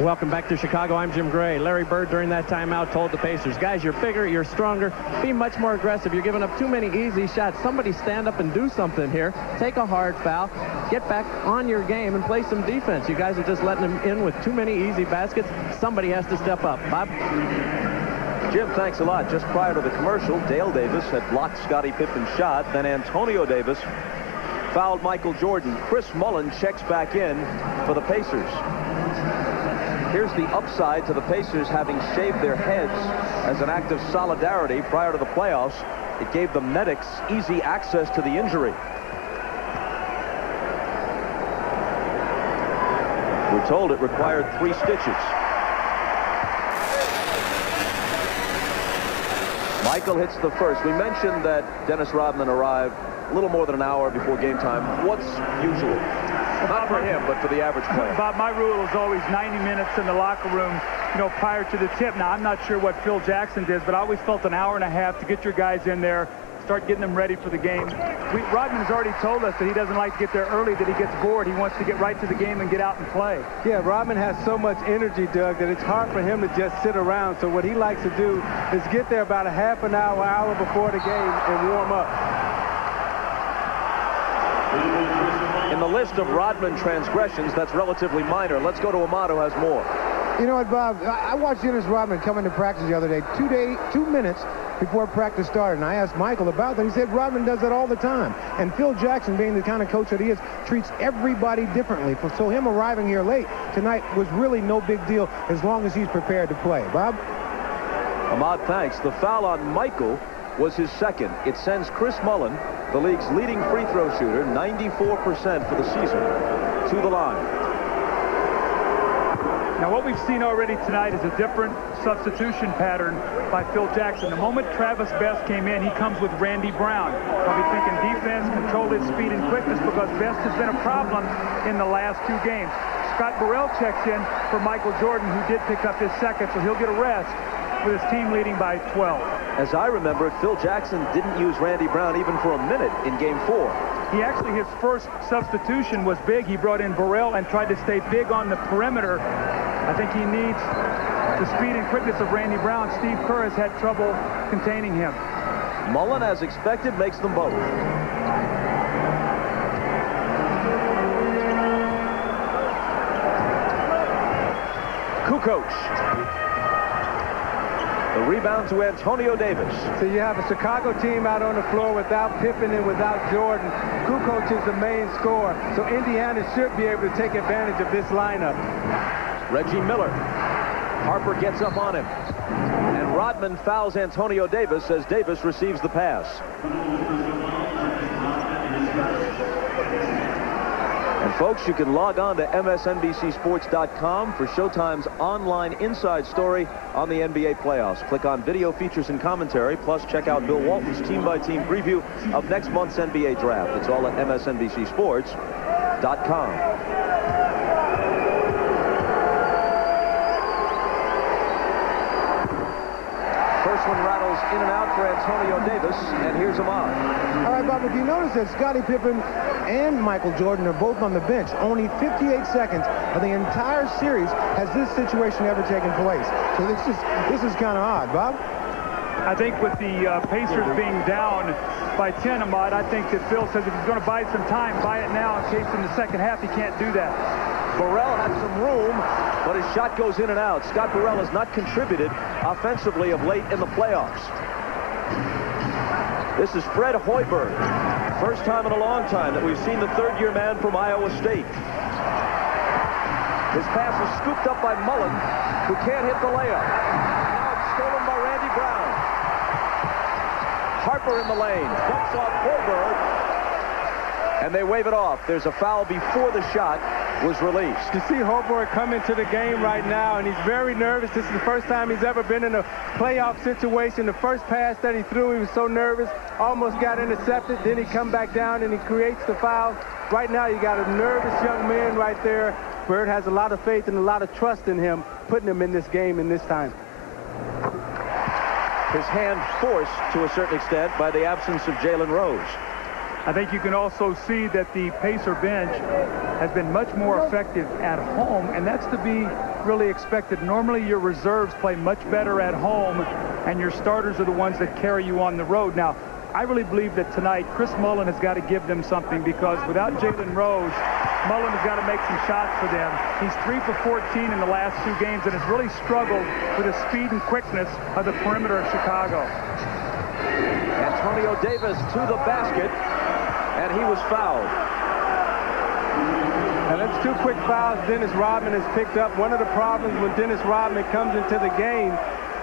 Welcome back to Chicago. I'm Jim Gray. Larry Bird during that timeout told the Pacers, guys, you're bigger, you're stronger, be much more aggressive. You're giving up too many easy shots. Somebody stand up and do something here. Take a hard foul, get back on your game and play some defense. You guys are just letting them in with too many easy baskets. Somebody has to step up. Bob? Jim, thanks a lot. Just prior to the commercial, Dale Davis had blocked Scottie Pippen's shot. Then Antonio Davis fouled Michael Jordan. Chris Mullin checks back in for the Pacers. Here's the upside to the Pacers having shaved their heads as an act of solidarity prior to the playoffs. It gave the medics easy access to the injury. We're told it required 3 stitches. Michael hits the first. We mentioned that Dennis Rodman arrived a little more than an hour before game time. What's usual? Not for him, but for the average player. Bob, my rule is always 90 minutes in the locker room, prior to the tip. Now, I'm not sure what Phil Jackson did, but I always felt an hour and a half to get your guys in there, start getting them ready for the game. Rodman has already told us that he doesn't like to get there early, that he gets bored. He wants to get right to the game and get out and play. Yeah, Rodman has so much energy, Doug, that it's hard for him to just sit around. So what he likes to do is get there about a half an hour before the game and warm up. In the list of Rodman transgressions, that's relatively minor. Let's go to Ahmad, who has more. You know what, Bob? I watched Dennis Rodman come into practice the other day, 2 minutes before practice started, and I asked Michael about that. He said Rodman does that all the time. And Phil Jackson, being the kind of coach that he is, treats everybody differently. So him arriving here late tonight was really no big deal as long as he's prepared to play. Bob? Ahmad, thanks. The foul on Michael was his second. It sends Chris Mullin, the league's leading free throw shooter, 94% for the season, to the line. Now, what we've seen already tonight is a different substitution pattern by Phil Jackson. The moment Travis Best came in, he comes with Randy Brown. I'll be thinking defense, control his speed and quickness, because Best has been a problem in the last 2 games. Scott Burrell checks in for Michael Jordan, who did pick up his second, so he'll get a rest with his team leading by 12. As I remember it, Phil Jackson didn't use Randy Brown even for a minute in Game 4. He actually, his first substitution was big. He brought in Burrell and tried to stay big on the perimeter. I think he needs the speed and quickness of Randy Brown. Steve Kerr has had trouble containing him. Mullen, as expected, makes them both. Kukoc. The rebound to Antonio Davis. So you have a Chicago team out on the floor without Pippen and without Jordan. Kukoc is the main scorer, so Indiana should be able to take advantage of this lineup. Reggie Miller. Harper gets up on him. And Rodman fouls Antonio Davis as Davis receives the pass. And folks, you can log on to MSNBCSports.com for Showtime's online inside story on the NBA playoffs. Click on video features and commentary, plus check out Bill Walton's team-by-team preview of next month's NBA draft. It's all at MSNBCSports.com. First one rattles in and out for Antonio Davis, and here's Ahmad. All right, Bob, if you notice that Scottie Pippen and Michael Jordan are both on the bench, only 58 seconds of the entire series has this situation ever taken place. So this is kind of odd, Bob. I think with the Pacers being down by 10, Ahmad, I think that Phil says if he's going to buy some time, buy it now in case in the second half he can't do that. Burrell had some room, but his shot goes in and out. Scott Burrell has not contributed offensively of late in the playoffs. This is Fred Hoiberg. First time in a long time that we've seen the third-year man from Iowa State. His pass is scooped up by Mullin, who can't hit the layup. Now it's stolen by Randy Brown. Harper in the lane. Bumps off Hoiberg. And they wave it off. There's a foul before the shot was released. You see Hoiberg come into the game right now, and he's very nervous. This is the first time he's ever been in a playoff situation. The first pass that he threw, he was so nervous, almost got intercepted. Then he come back down, and he creates the foul. Right now, you got a nervous young man right there. Bird has a lot of faith and a lot of trust in him, putting him in this game in this time. His hand forced, to a certain extent, by the absence of Jalen Rose. I think you can also see that the Pacer bench has been much more effective at home, and that's to be really expected. Normally, your reserves play much better at home, and your starters are the ones that carry you on the road. Now, I really believe that tonight, Chris Mullin has got to give them something, because without Jalen Rose, Mullin has got to make some shots for them. He's 3 for 14 in the last 2 games and has really struggled with the speed and quickness of the perimeter of Chicago. Antonio Davis to the basket, and he was fouled. And that's 2 quick fouls Dennis Rodman has picked up. One of the problems when Dennis Rodman comes into the game,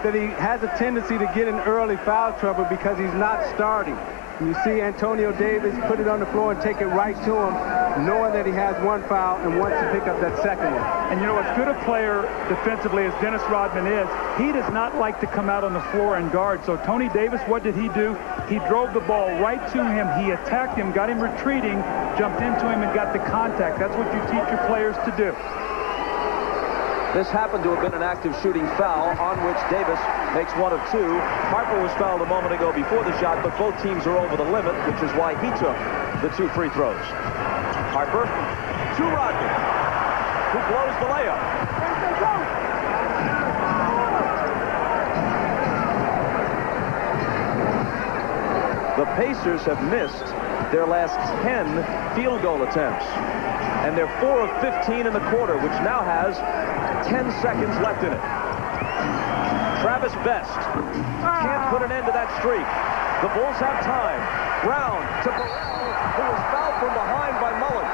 that he has a tendency to get in early foul trouble because he's not starting. You see Antonio Davis put it on the floor and take it right to him, knowing that he has 1 foul and wants to pick up that second one. And you know, as good a player defensively as Dennis Rodman is, he does not like to come out on the floor and guard. So Tony Davis, what did he do? He drove the ball right to him. He attacked him, got him retreating, jumped into him, and got the contact. That's what you teach your players to do. This happened to have been an active shooting foul, on which Davis makes 1 of 2. Harper was fouled a moment ago before the shot, but both teams are over the limit, which is why he took the 2 free throws. Harper to Rodman, who blows the layup. The Pacers have missed their last 10 field goal attempts, and they're 4 of 15 in the quarter, which now has 10 seconds left in it. Travis Best can't put an end to that streak. The Bulls have time. Brown to Burrell, who was fouled from behind by Mullin.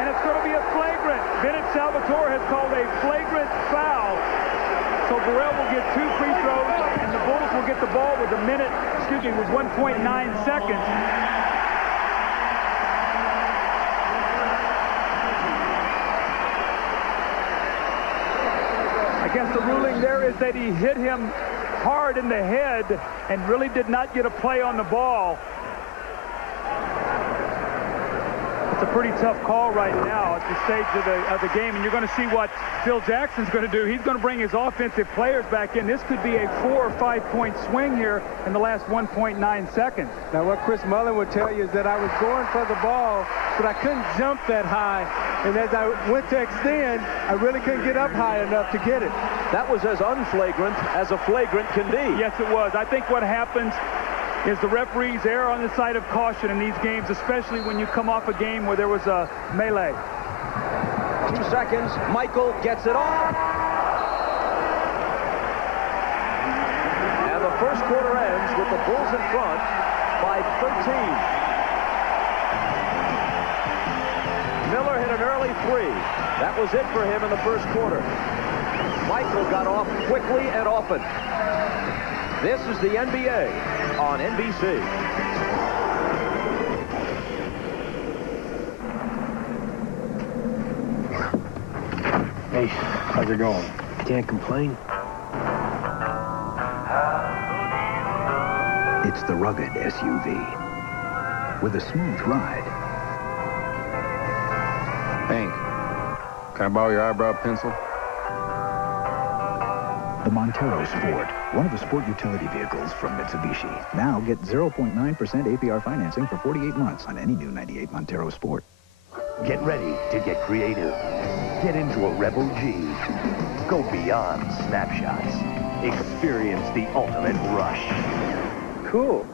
And it's going to be a flagrant. Bennett Salvatore has called a flagrant foul. So Burrell will get 2 free throws, and the Bulls will get the ball with 1.9 seconds. I guess the ruling there is that he hit him hard in the head and really did not get a play on the ball. It's a pretty tough call right now at the stage of the game, and you're going to see what Phil Jackson's going to do. He's going to bring his offensive players back in. This could be a 4 or 5 point swing here in the last 1.9 seconds. Now, what Chris Mullin would tell you is that I was going for the ball, but I couldn't jump that high. And as I went to extend, I really couldn't get up high enough to get it. That was as unflagrant as a flagrant can be. Yes, it was. I think what happens is the referees err on the side of caution in these games, especially when you come off a game where there was a melee. 2 seconds. Michael gets it off. And the first quarter ends with the Bulls in front by 13. Miller hit an early 3. That was it for him in the first quarter. Michael got off quickly and often. This is the NBA on NBC. Hey, how's it going? Can't complain. It's the rugged SUV with a smooth ride. Hank, can I borrow your eyebrow pencil? The Montero Sport, one of the sport utility vehicles from Mitsubishi. Now get 0.9% APR financing for 48 months on any new 98 Montero Sport. Get ready to get creative. Get into a Rebel G. Go beyond snapshots. Experience the ultimate rush. Cool.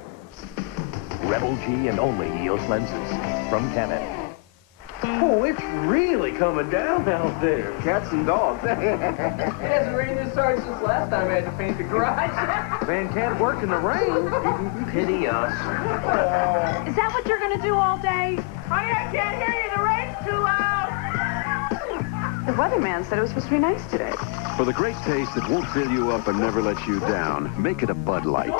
Rebel G and only EOS lenses from Canon. Oh, it's really coming down out there. Cats and dogs. It hasn't rained this hard since last time I had to paint the garage. Man can't work in the rain. Pity us. Is that what you're going to do all day? Honey, I can't hear you. The rain's too loud. The weatherman said it was supposed to be nice today. For the great taste that won't fill you up and never let you down, make it a Bud Light.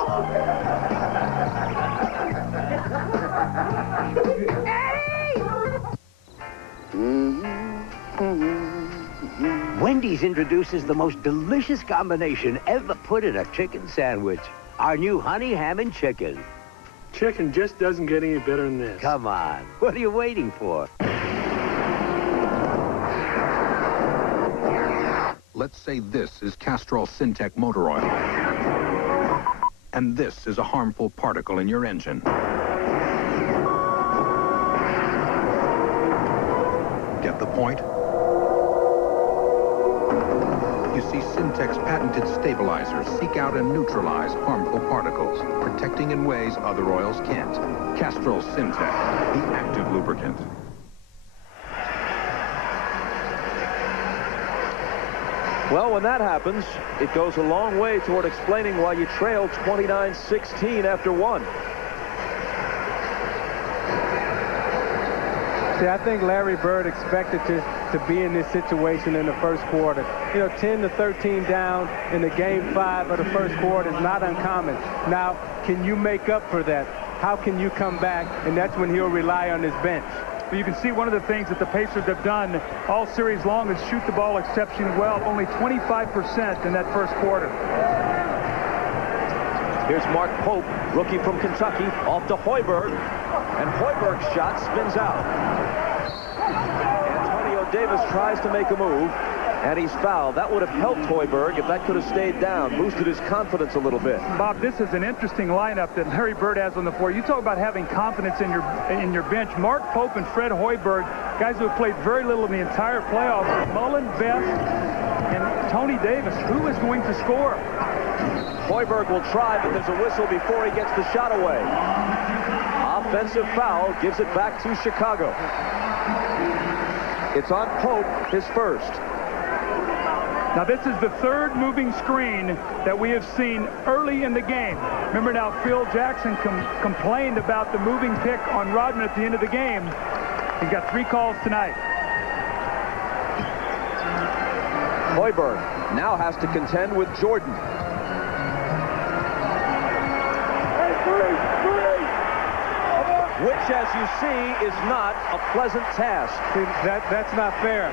Wendy's introduces the most delicious combination ever put in a chicken sandwich. Our new honey ham and chicken. Chicken just doesn't get any better than this. Come on. What are you waiting for? Let's say this is Castrol Syntec motor oil. And this is a harmful particle in your engine. the point? You see, Syntec's patented stabilizers seek out and neutralize harmful particles, protecting in ways other oils can't. Castrol Syntec, the active lubricant. Well, when that happens, it goes a long way toward explaining why you trail 29-16 after one. See, I think Larry Bird expected to be in this situation in the first quarter. You know, 10-13 down in the game 5 of the first quarter is not uncommon. Now, can you make up for that? How can you come back? And that's when he'll rely on his bench. But you can see one of the things that the Pacers have done all series long is shoot the ball exceptionally well. Only 25% in that first quarter. Here's Mark Pope, rookie from Kentucky, off to Hoiberg. And Hoiberg's shot spins out. Antonio Davis tries to make a move, and he's fouled. That would have helped Hoiberg if that could have stayed down, boosted his confidence a little bit. Bob, this is an interesting lineup that Larry Bird has on the floor. You talk about having confidence in your bench. Mark Pope and Fred Hoiberg, guys who have played very little in the entire playoffs. Mullen, Best, and Tony Davis. Who is going to score? Hoiberg will try, but there's a whistle before he gets the shot away. Offensive foul gives it back to Chicago. It's on Pope, his first. Now, this is the third moving screen that we have seen early in the game. Remember now, Phil Jackson complained about the moving pick on Rodman at the end of the game. He's got 3 calls tonight. Hoiberg now has to contend with Jordan. Which, as you see, is not a pleasant task. See, that's not fair.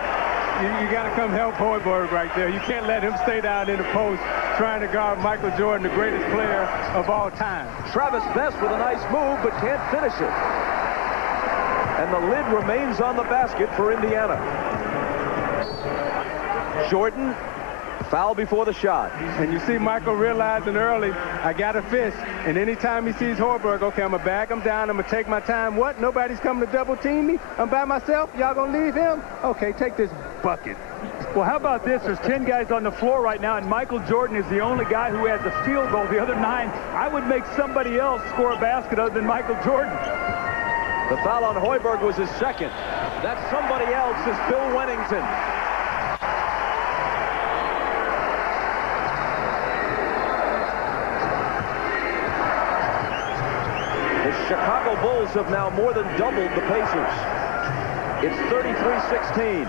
You got to come help Hoiberg right there. You can't let him stay down in the post trying to guard Michael Jordan, the greatest player of all time. Travis Best with a nice move, but can't finish it. And the lid remains on the basket for Indiana. Jordan, foul before the shot. And you see Michael realizing early, I got to fish. And anytime he sees Hoiberg, okay, I'm going to back him down. I'm going to take my time. What? Nobody's coming to double team me? I'm by myself? Y'all going to leave him? Okay, take this bucket. Well, how about this? There's 10 guys on the floor right now, and Michael Jordan is the only guy who has a field goal. The other 9, I would make somebody else score a basket other than Michael Jordan. The foul on Hoiberg was his second. That somebody else is Bill Wennington. The Chicago Bulls have now more than doubled the Pacers. It's 33-16.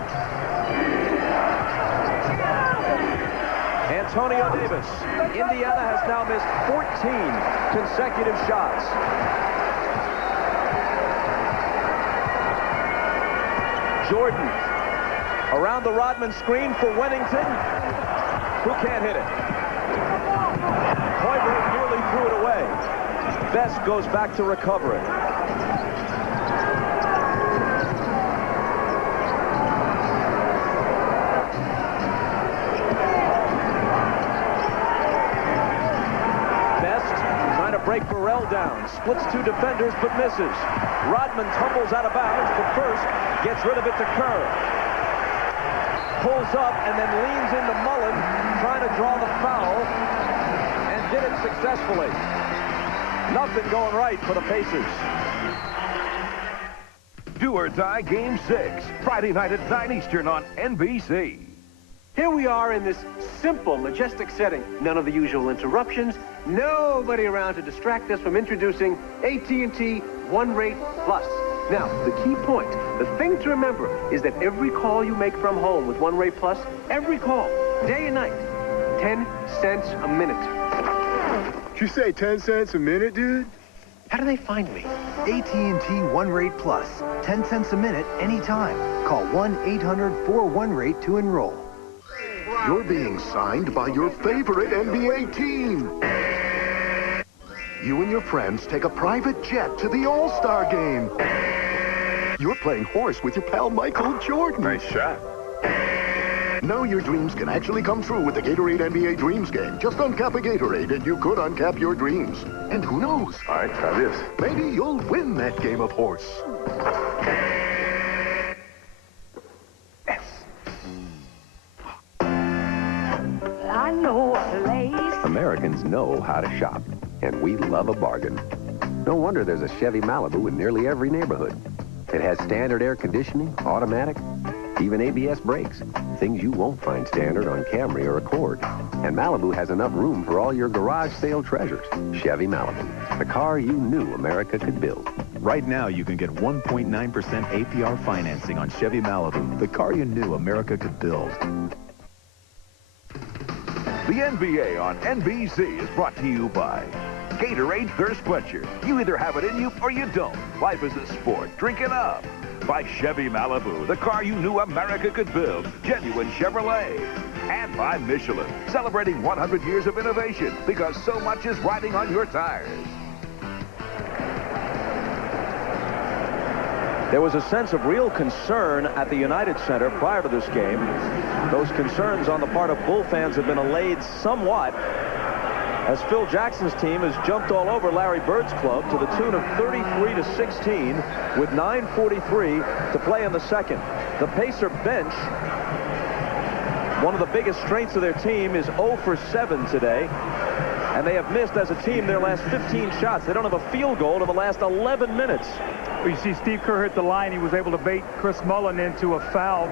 Antonio Davis. Indiana has now missed 14 consecutive shots. Jordan around the Rodman screen for Wennington, who can't hit it. Hoiberg nearly threw it away. Best goes back to recover it. Best trying to break Burrell down. Splits 2 defenders but misses. Rodman tumbles out of bounds, but first gets rid of it to Kerr. Pulls up and then leans into Mullen, trying to draw the foul, and did it successfully. Nothing going right for the Pacers. Do or Die Game 6, Friday night at 9 Eastern on NBC. Here we are in this simple, majestic setting. None of the usual interruptions. Nobody around to distract us from introducing AT&T One Rate Plus. Now, the key point, the thing to remember, is that every call you make from home with One Rate Plus, every call, day and night, 10 cents a minute. Did you say 10 cents a minute, dude? How do they find me? AT&T One Rate Plus. 10 cents a minute, anytime. Call 1-800-4-1-RATE to enroll. You're being signed by your favorite NBA team. You and your friends take a private jet to the All-Star game. You're playing horse with your pal Michael Jordan. Nice shot. Now your dreams can actually come true with the Gatorade NBA Dreams game. Just uncap a Gatorade and you could uncap your dreams. And who knows? All right, try this. Maybe you'll win that game of horse. Americans know how to shop, and we love a bargain. No wonder there's a Chevy Malibu in nearly every neighborhood. It has standard air conditioning, automatic, even ABS brakes, things you won't find standard on Camry or Accord. And Malibu has enough room for all your garage sale treasures. Chevy Malibu, the car you knew America could build. Right now, you can get 1.9% APR financing on Chevy Malibu, the car you knew America could build. The NBA on NBC is brought to you by Gatorade Thirst Quencher. You either have it in you or you don't. Life is a sport. Drink it up. By Chevy Malibu, the car you knew America could build. Genuine Chevrolet. And by Michelin, celebrating 100 years of innovation because so much is riding on your tires. There was a sense of real concern at the United Center prior to this game. Those concerns on the part of Bull fans have been allayed somewhat as Phil Jackson's team has jumped all over Larry Bird's club to the tune of 33-16 with 9:43 to play in the second. The Pacer bench, one of the biggest strengths of their team, is 0 for 7 today. And they have missed as a team their last 15 shots. They don't have a field goal in the last 11 minutes. Well, you see Steve Kerr hit the line. He was able to bait Chris Mullen into a foul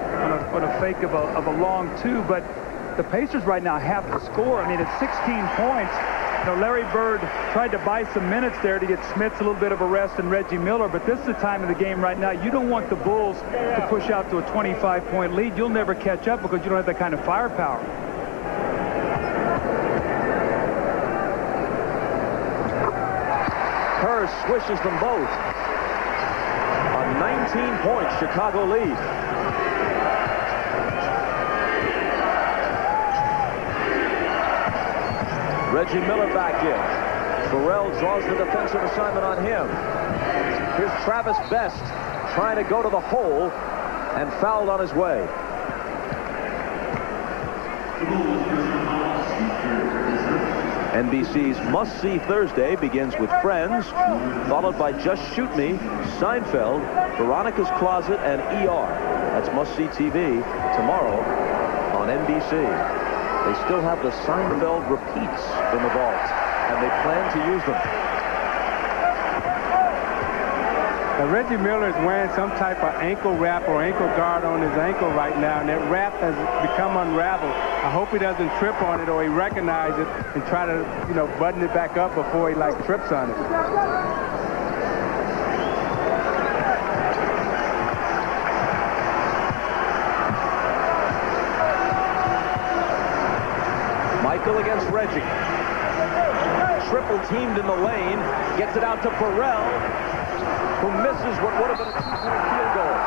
on a fake of a long two. But the Pacers right now have to score. I mean, it's 16 points. You know, Larry Bird tried to buy some minutes there to get Smits a little bit of a rest and Reggie Miller. But this is the time of the game right now. You don't want the Bulls to push out to a 25-point lead. You'll never catch up because you don't have that kind of firepower. Kerr swishes them both. A 19-point Chicago lead. Reggie Miller back in. Burrell draws the defensive assignment on him. Here's Travis Best trying to go to the hole and fouled on his way. NBC's must-see Thursday begins with Friends, followed by Just Shoot Me, Seinfeld, Veronica's Closet, and ER. That's must-see TV tomorrow on NBC. They still have the Seinfeld repeats in the vault, and they plan to use them. Now, Reggie Miller is wearing some type of ankle wrap or ankle guard on his ankle right now, and that wrap has become unraveled. I hope he doesn't trip on it or he recognizes it and try to, you know, button it back up before he, like, trips on it. Michael against Reggie. Triple teamed in the lane. Gets it out to Burrell, who misses what would have been a two-point field goal.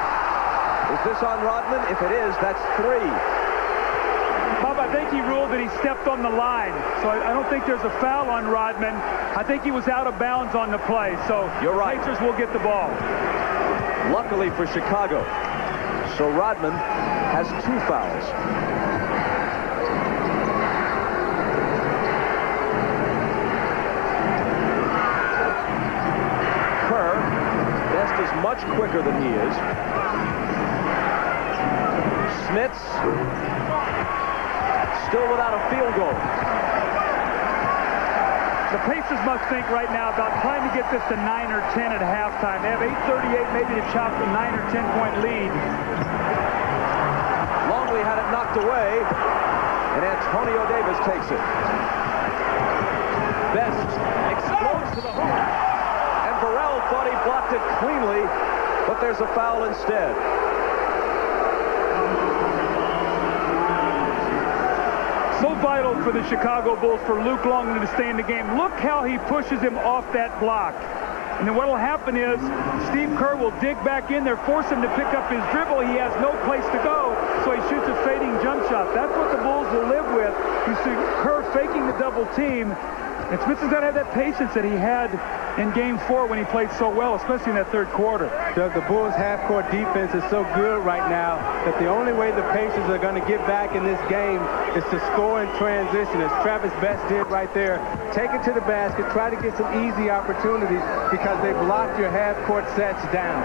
Is this on Rodman? If it is, that's 3. Bob, I think he ruled that he stepped on the line. So I don't think there's a foul on Rodman. I think he was out of bounds on the play. So you're right. Pacers will get the ball. Luckily for Chicago. So Rodman has 2 fouls. Is much quicker than he is. Smits still without a field goal. The Pacers must think right now about trying to get this to 9 or 10 at halftime. They have 8:38 maybe to chop the 9 or 10-point lead. Longley had it knocked away, and Antonio Davis takes it. Best explodes to the hoop. Burrell thought he blocked it cleanly, but there's a foul instead. So vital for the Chicago Bulls for Luke Longley to stay in the game. Look how he pushes him off that block. And then what will happen is Steve Kerr will dig back in there, force him to pick up his dribble. He has no place to go, so he shoots a fading jump shot. That's what the Bulls will live with. You see Kerr faking the double team. And Smith has got to have that patience that he had in Game 4 when he played so well, especially in that third quarter. The Bulls' half-court defense is so good right now that the only way the Pacers are going to get back in this game is to score in transition, as Travis Best did right there. Take it to the basket, try to get some easy opportunities because they blocked your half-court sets down.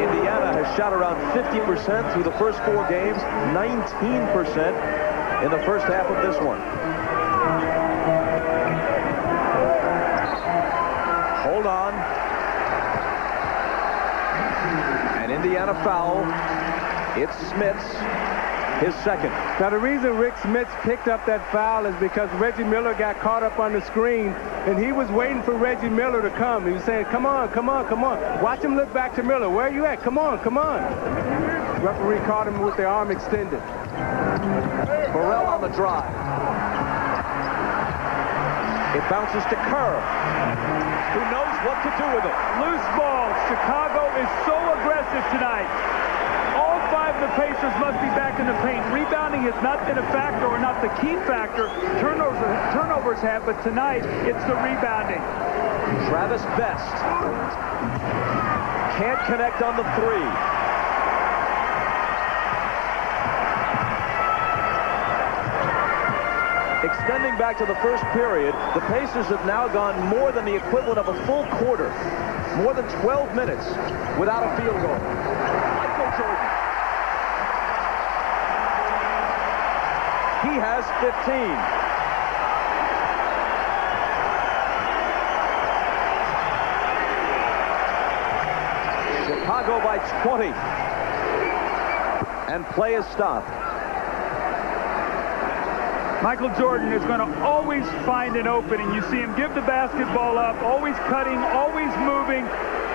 Indiana has shot around 50% through the first 4 games, 19% in the first half of this one. Hold on. An Indiana foul. It's Smits, his second. Now, the reason Rick Smits picked up that foul is because Reggie Miller got caught up on the screen, and he was waiting for Reggie Miller to come. He was saying, come on, come on, come on. Watch him look back to Miller. Where are you at? Come on, come on. Referee caught him with the arm extended. Burrell on the drive. It bounces to Kerr, who knows what to do with it. Loose ball. Chicago is so aggressive tonight. All 5 of the Pacers must be back in the paint. Rebounding has not been a factor, or not the key factor. Turnovers have, but tonight it's the rebounding. Travis Best can't connect on the 3. Extending back to the first period, the Pacers have now gone more than the equivalent of a full quarter, more than 12 minutes without a field goal. Michael Jordan. He has 15. Chicago by 20. And play is stopped. Michael Jordan is going to always find an opening. You see him give the basketball up, always cutting, always moving.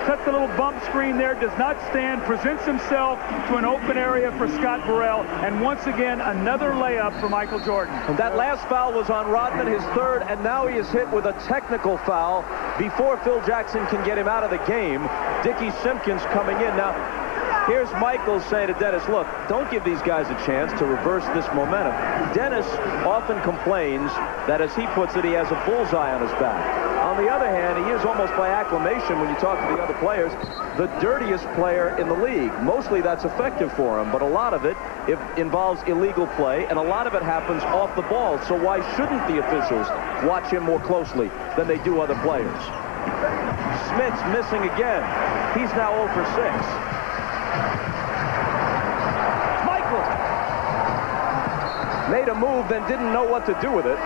Cuts the little bump screen there, does not stand, presents himself to an open area for Scott Burrell, and once again, another layup for Michael Jordan. That last foul was on Rodman, his third, and now he is hit with a technical foul before Phil Jackson can get him out of the game. Dickie Simpkins coming in. Now, here's Michael saying to Dennis, look, don't give these guys a chance to reverse this momentum. Dennis often complains that, as he puts it, he has a bullseye on his back. On the other hand, he is almost by acclamation, when you talk to the other players, the dirtiest player in the league. Mostly that's effective for him, but a lot of it involves illegal play, and a lot of it happens off the ball. So why shouldn't the officials watch him more closely than they do other players? Smits missing again. He's now 0 for 6. Michael made a move, then didn't know what to do with it.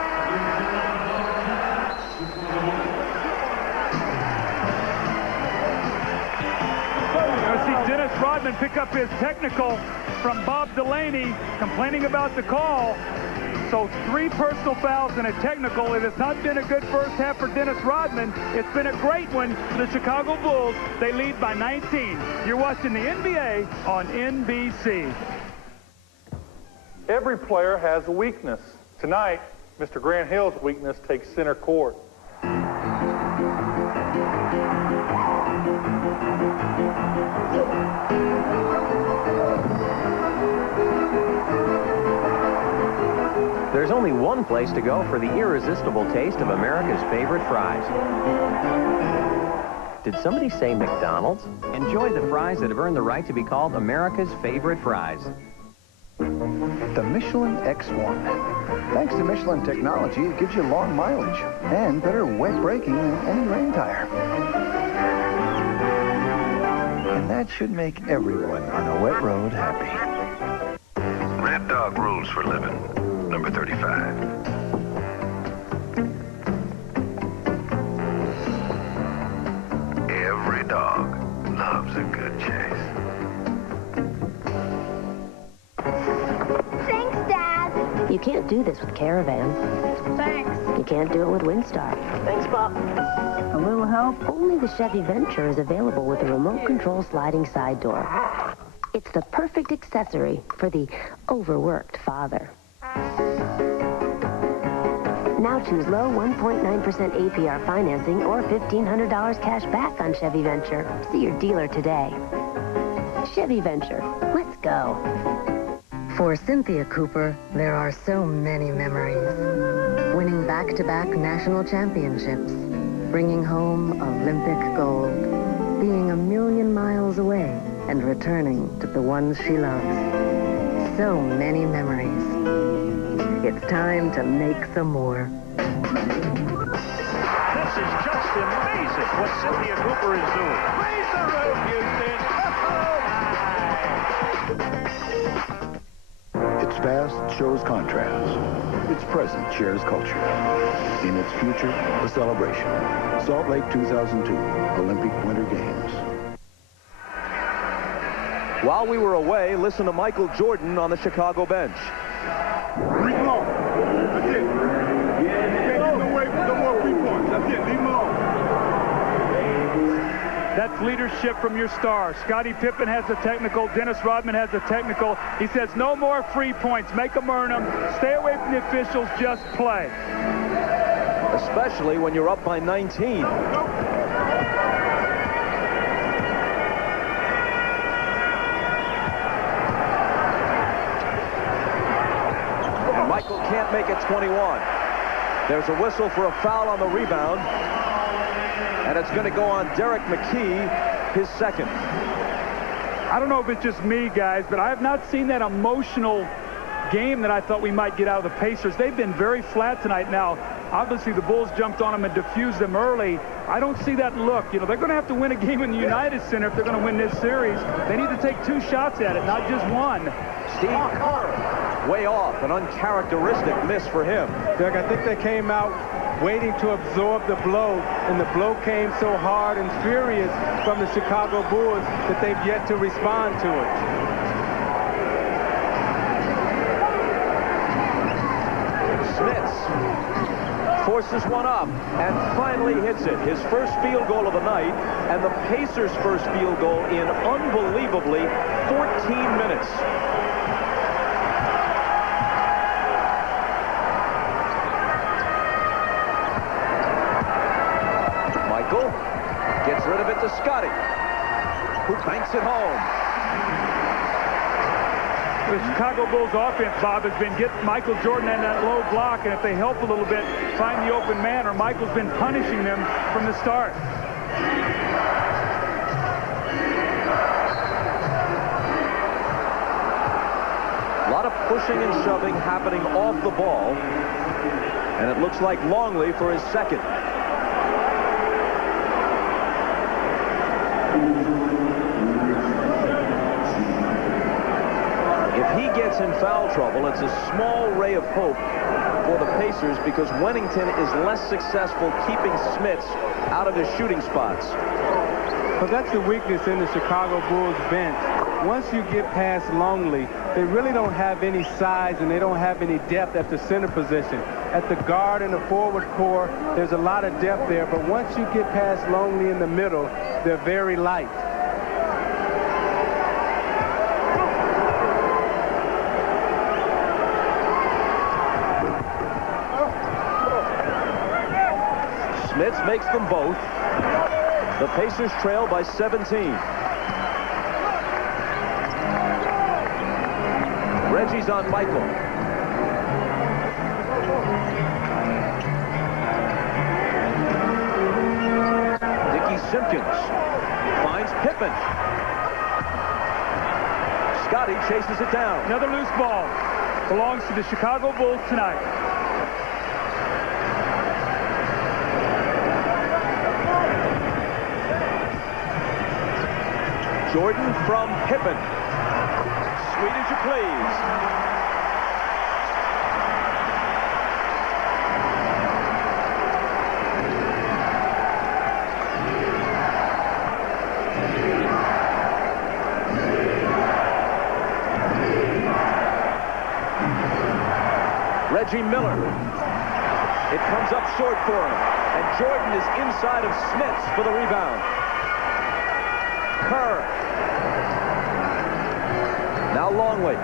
Dennis Rodman pick up his technical from Bob Delaney, complaining about the call. So 3 personal fouls and a technical. It has not been a good first half for Dennis Rodman. It's been a great one for the Chicago Bulls. They lead by 19. You're watching the NBA on NBC. Every player has a weakness. Tonight, Mr. Grant Hill's weakness takes center court. There's only one place to go for the irresistible taste of America's favorite fries. Did somebody say McDonald's? Enjoy the fries that have earned the right to be called America's favorite fries. The Michelin X1. Thanks to Michelin technology, it gives you long mileage and better wet braking than any rain tire. And that should make everyone on a wet road happy. Red Dog Rules for Living, number 35. Every dog loves a good chase. Thanks, Dad. You can't do this with Caravan. Thanks. You can't do it with Windstar. Thanks, Pop. A little help? Only the Chevy Venture is available with a remote control sliding side door. It's the perfect accessory for the overworked father. Now choose low 1.9% APR financing or $1,500 cash back on Chevy Venture. See your dealer today. Chevy Venture. Let's go. For Cynthia Cooper, there are so many memories. Winning back-to-back national championships, bringing home Olympic gold, being a million miles away, and returning to the ones she loves. So many memories. It's time to make some more. This is just amazing what Cynthia Cooper is doing. Raise the roof, Houston. It's past shows contrast. Its present shares culture. In its future, a celebration. Salt Lake 2002 Olympic Winter Games. While we were away, listen to Michael Jordan on the Chicago bench. Leave him alone. That's it. You can't get no way for no more 3 points. That's it. Leave him alone. That's leadership from your stars. Scottie Pippen has the technical. Dennis Rodman has the technical. He says no more free points. Make them earn them. Stay away from the officials. Just play. Especially when you're up by 19. And Michael can't make it 21. There's a whistle for a foul on the rebound. And it's going to go on Derek McKee, his second. I don't know if it's just me, guys, but I have not seen that emotional game that I thought we might get out of the Pacers. They've been very flat tonight. Now, obviously, the Bulls jumped on them and diffused them early. I don't see that look. You know, they're going to have to win a game in the United Center if they're going to win this series. They need to take 2 shots at it, not just one. Steve Kerr, way off, an uncharacteristic miss for him. Doug, I think they came out waiting to absorb the blow, and the blow came so hard and furious from the Chicago Bulls that they've yet to respond to it. Smits forces one up and finally hits it. His first field goal of the night, and the Pacers' first field goal in unbelievably 14 minutes. Michael gets rid of it to Scottie, who banks it home. The Chicago Bulls offense, Bob, has been get Michael Jordan in that low block, and if they help a little bit, find the open man, or Michael's been punishing them from the start. A lot of pushing and shoving happening off the ball, and it looks like Longley for his second. If he gets in foul trouble, it's a small ray of hope for the Pacers, because Wennington is less successful keeping Smits out of his shooting spots. But that's the weakness in the Chicago Bulls bench. Once you get past Longley, they really don't have any size and they don't have any depth at the center position. At the guard and the forward core, there's a lot of depth there, but once you get past Longley in the middle, they're very light. Smits makes them both. The Pacers trail by 17. Reggie's on Michael. Dickey Simpkins finds Pippen. Scottie chases it down. Another loose ball. Belongs to the Chicago Bulls tonight. Jordan from Pippen. Sweet as you please. Reggie Miller. It comes up short for him, and Jordan is inside of Smits for the rebound. Kerr. Now Longley.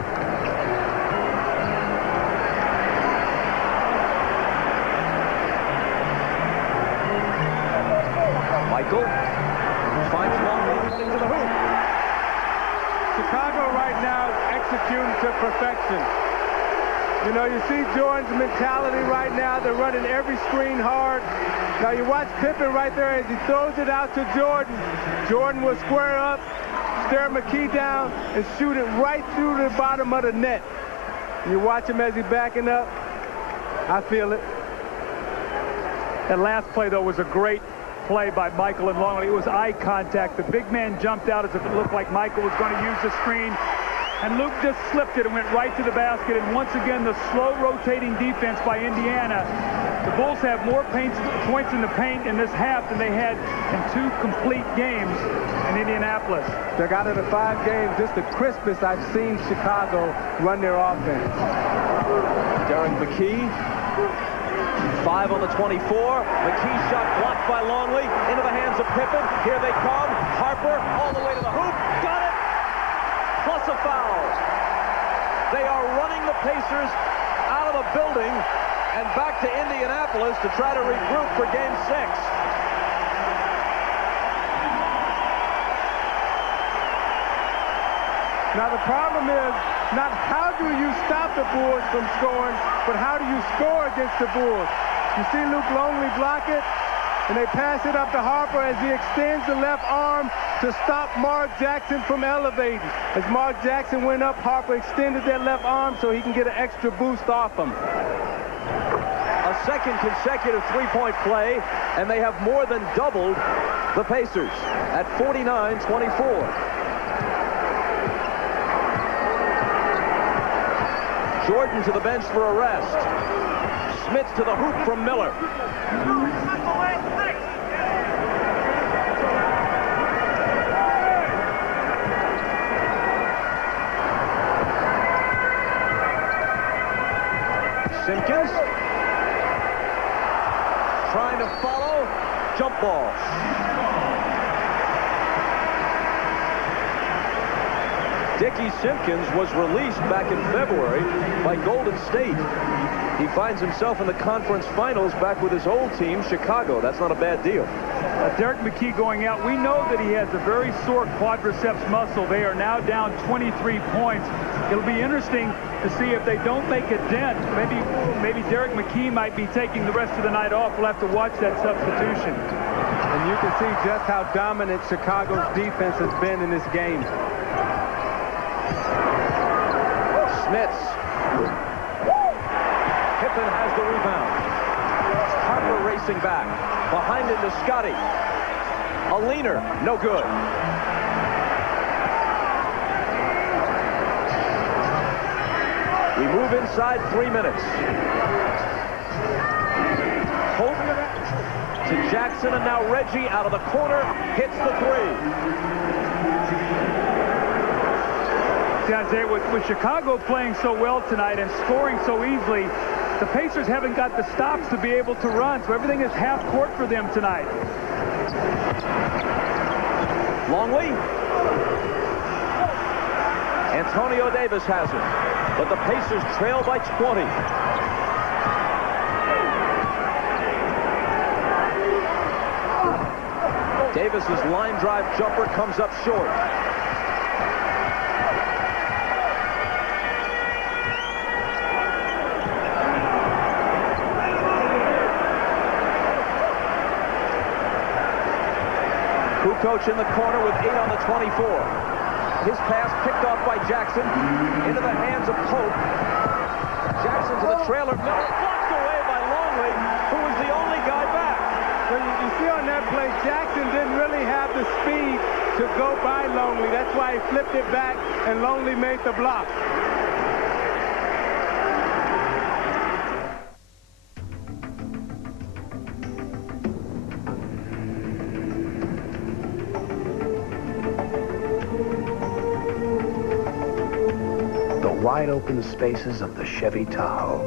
Michael finds Longley into the hoop. Chicago right now executing to perfection. You know, you see Jordan's mentality right now. They're running every screen hard. Now you watch Pippen right there as he throws it out to Jordan. Jordan will square up, stare McKee down, and shoot it right through the bottom of the net. You watch him as he's backing up. I feel it. That last play, though, was a great play by Michael and Longley. It was eye contact. The big man jumped out as if it looked like Michael was going to use the screen. and Luke just slipped it and went right to the basket. And once again, the slow rotating defense by Indiana. The Bulls have more points in the paint in this half than they had in 2 complete games in Indianapolis. They're out of the 5 games, this is the crispest I've seen Chicago run their offense. Derek McKee, 5 on the 24. McKee's shot blocked by Longley into the hands of Pippen. Here they come. Harper all the way to the hoop. Got it! Plus a foul. They are running the Pacers out of the building and back to Indianapolis to try to regroup for Game 6. Now the problem is not how do you stop the Bulls from scoring, but how do you score against the Bulls? You see Luke Longley block it, and they pass it up to Harper as he extends the left arm to stop Mark Jackson from elevating. As Mark Jackson went up, Harper extended that left arm so he can get an extra boost off him. A second consecutive three-point play, and they have more than doubled the Pacers at 49-24. Jordan to the bench for a rest. Smith to the hoop from Miller. Simpkins trying to follow. Jump ball. Dickie Simpkins was released back in February by Golden State. He finds himself in the conference finals back with his old team, Chicago. That's not a bad deal. Derek McKee going out. We know that he has a very sore quadriceps muscle. They are now down 23 points. It'll be interesting to see if they don't make a dent. Maybe Derek McKee might be taking the rest of the night off. We'll have to watch that substitution. And you can see just how dominant Chicago's defense has been in this game. Smits. Pippen has the rebound. Harper racing back. Behind him to Scotty. A leaner. No good. We move inside 3 minutes. Hope to Jackson, and now Reggie out of the corner hits the 3. Isaiah, with Chicago playing so well tonight and scoring so easily, the Pacers haven't got the stops to be able to run, so everything is half court for them tonight. Longley. Antonio Davis has it, but the Pacers trail by 20. Davis's line drive jumper comes up short. Kukoc in the corner with 8 on the 24. His pass picked off by Jackson into the hands of Pope. Jackson to the trailer. Miller blocked away by Longley, who was the only guy back. So you see on that play, Jackson didn't really have the speed to go by Longley. That's why he flipped it back, and Longley made the block. Wide open spaces of the Chevy Tahoe.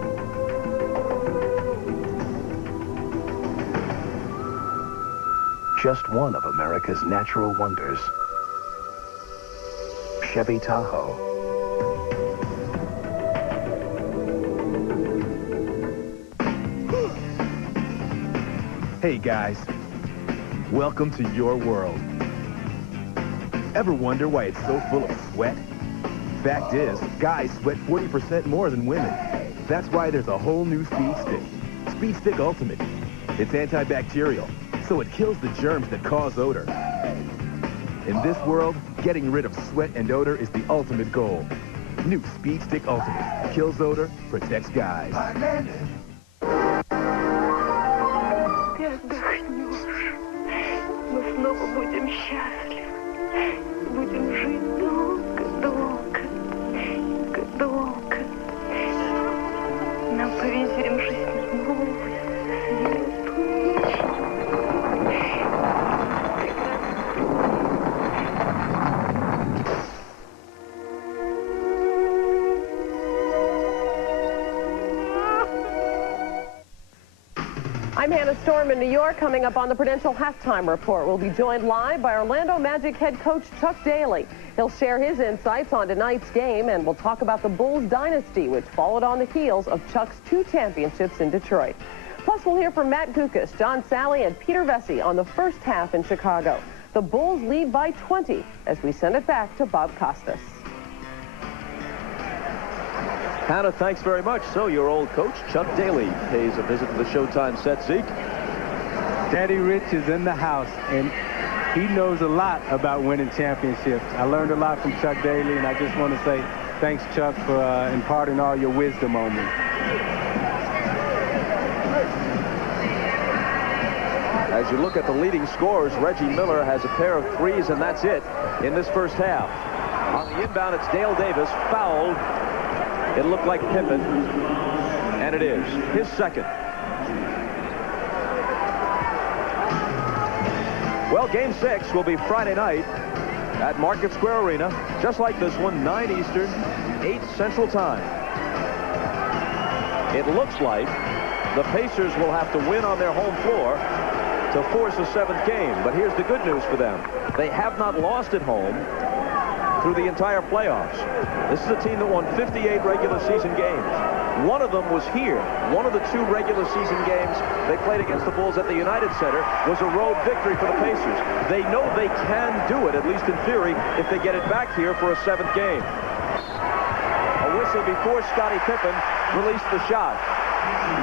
Just one of America's natural wonders. Chevy Tahoe. Hey guys, welcome to your world. Ever wonder why it's so full of sweat? Fact is, guys sweat 40% more than women. That's why there's a whole new Speed Stick. Speed Stick Ultimate. It's antibacterial, so it kills the germs that cause odor. In this world, getting rid of sweat and odor is the ultimate goal. New Speed Stick Ultimate. Kills odor, protects guys. Ты отдохнешь. Мы снова будем счастливы. Будем жить долго-долго. I'm Hannah Storm in New York. Coming up on the Prudential Halftime Report, we'll be joined live by Orlando Magic head coach Chuck Daly. He'll share his insights on tonight's game, and we'll talk about the Bulls dynasty, which followed on the heels of Chuck's 2 championships in Detroit. Plus, we'll hear from Matt Gukas, John Sally, and Peter Vesey on the first half in Chicago. The Bulls lead by 20 as we send it back to Bob Costas. Hannah, thanks very much. So your old coach, Chuck Daly, pays a visit to the Showtime set. Zeke? Daddy Rich is in the house, and he knows a lot about winning championships. I learned a lot from Chuck Daly, and I just want to say thanks, Chuck, for imparting all your wisdom on me. As you look at the leading scorers, Reggie Miller has a pair of threes, and that's it in this first half. On the inbound, it's Dale Davis, fouled. It looked like Pippen, and it is his second. Well, Game 6 will be Friday night at Market Square Arena, just like this one, 9 Eastern, 8 Central Time. It looks like the Pacers will have to win on their home floor to force a 7th game. But here's the good news for them. They have not lost at home through the entire playoffs. This is a team that won 58 regular season games. One of them was here. One of the 2 regular season games they played against the Bulls at the United Center was a road victory for the Pacers. They know they can do it, at least in theory, if they get it back here for a 7th game. A whistle before Scottie Pippen released the shot.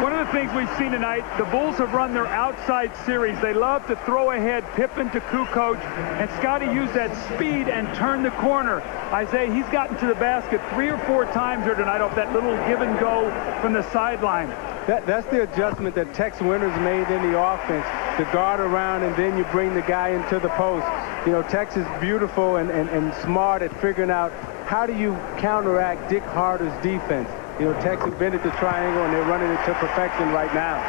One of the things we've seen tonight, the Bulls have run their outside series. They love to throw ahead Pippen to Kukoc, and Scottie used that speed and turned the corner. Isaiah, he's gotten to the basket 3 or 4 times here tonight off that little give and go from the sideline. That's the adjustment that Tex Winters made in the offense, to guard around and then you bring the guy into the post. You know, Tex is beautiful and smart at figuring out how do you counteract Dick Harder's defense. You know, Tex invented the triangle, and they're running it to perfection right now.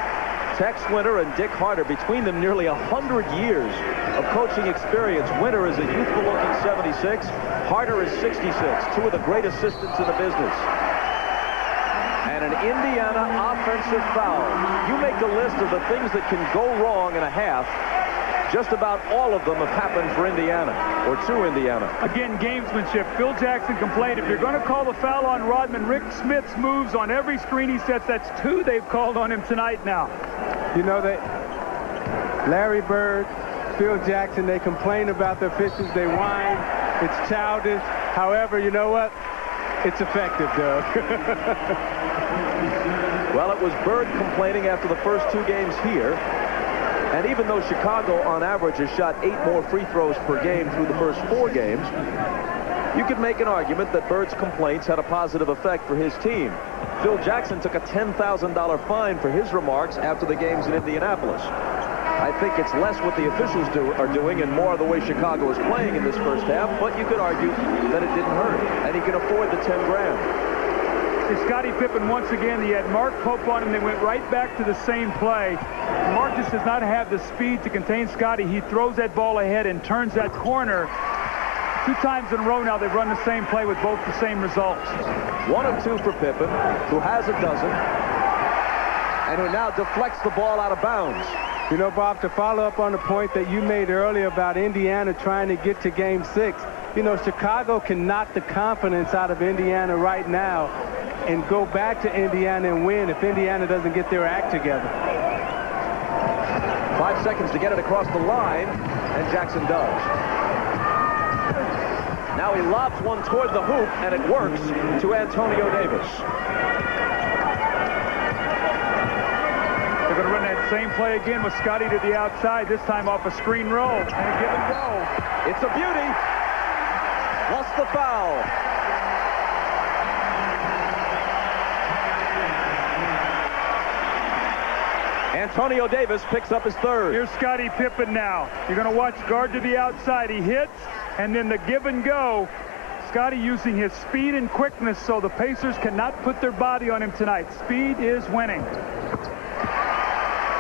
Tex Winter and Dick Harder, between them nearly 100 years of coaching experience. Winter is a youthful-looking 76. Harder is 66, 2 of the great assistants in the business. And an Indiana offensive foul. You make a list of the things that can go wrong in a half. Just about all of them have happened for Indiana, or to Indiana. Again, gamesmanship. Phil Jackson complained, if you're going to call the foul on Rodman, Rick Smith's moves on every screen he sets, that's 2 they've called on him tonight now. You know, that Larry Bird, Phil Jackson, they complain about the officials. They whine. It's childish. However, you know what? It's effective, Doug. Well, it was Bird complaining after the first 2 games here. And even though Chicago, on average, has shot 8 more free throws per game through the first 4 games, you could make an argument that Bird's complaints had a positive effect for his team. Phil Jackson took a $10,000 fine for his remarks after the games in Indianapolis. I think it's less what the officials are doing and more the way Chicago is playing in this first half, but you could argue that it didn't hurt, and he can afford the 10 grand. Scottie Pippen, once again, he had Mark Pope on him. They went right back to the same play. Mark just does not have the speed to contain Scottie. He throws that ball ahead and turns that corner. 2 times in a row now they've run the same play with both the same results. 1 of 2 for Pippen, who has a dozen, and who now deflects the ball out of bounds. You know, Bob, to follow up on the point that you made earlier about Indiana trying to get to Game 6, you know, Chicago can knock the confidence out of Indiana right now and go back to Indiana and win if Indiana doesn't get their act together. 5 seconds to get it across the line, and Jackson does. Now he lobs one toward the hoop, and it works to Antonio Davis. They're going to run that same play again with Scottie to the outside, this time off a screen roll and a give and go. It's a beauty. Plus the foul. Antonio Davis picks up his 3rd. Here's Scottie Pippen now. You're going to watch guard to the outside. He hits, and then the give and go. Scottie using his speed and quickness so the Pacers cannot put their body on him tonight. Speed is winning.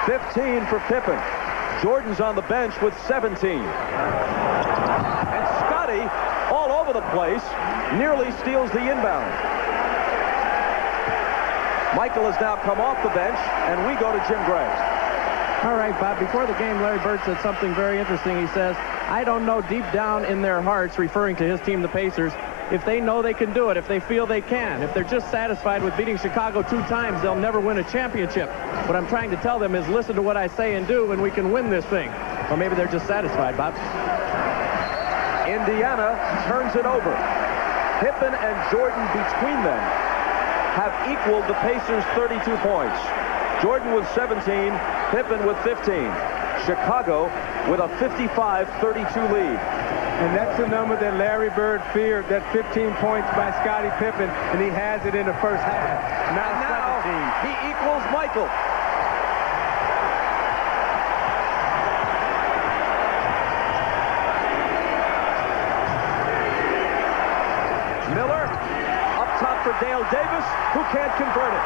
15 for Pippen. Jordan's on the bench with 17. And Scottie, all over the place, nearly steals the inbound. Michael has now come off the bench, and we go to Jim Gray. All right, Bob, before the game, Larry Bird said something very interesting. He says, I don't know deep down in their hearts, referring to his team, the Pacers, if they know they can do it, if they feel they can. If they're just satisfied with beating Chicago 2 times, they'll never win a championship. What I'm trying to tell them is listen to what I say and do, and we can win this thing. Or maybe they're just satisfied, Bob. Indiana turns it over. Pippen and Jordan between them have equaled the Pacers' 32 points. Jordan with 17, Pippen with 15. Chicago with a 55-32 lead. And that's the number that Larry Bird feared, that 15 points by Scottie Pippen, and he has it in the first half. Now 17. He equals Michael. Miller up top for Dale Davis, who can't convert it.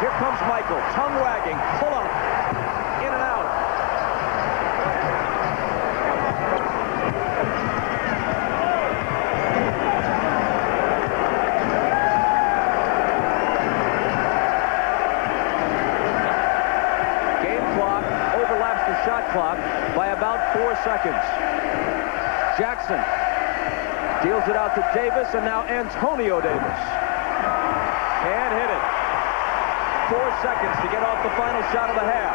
Here comes Michael, tongue wagging, pull up, in and out. Game clock overlaps the shot clock by about 4 seconds. Jackson deals it out to Davis, and now Antonio Davis. Can't hit it. 4 seconds to get off the final shot of the half.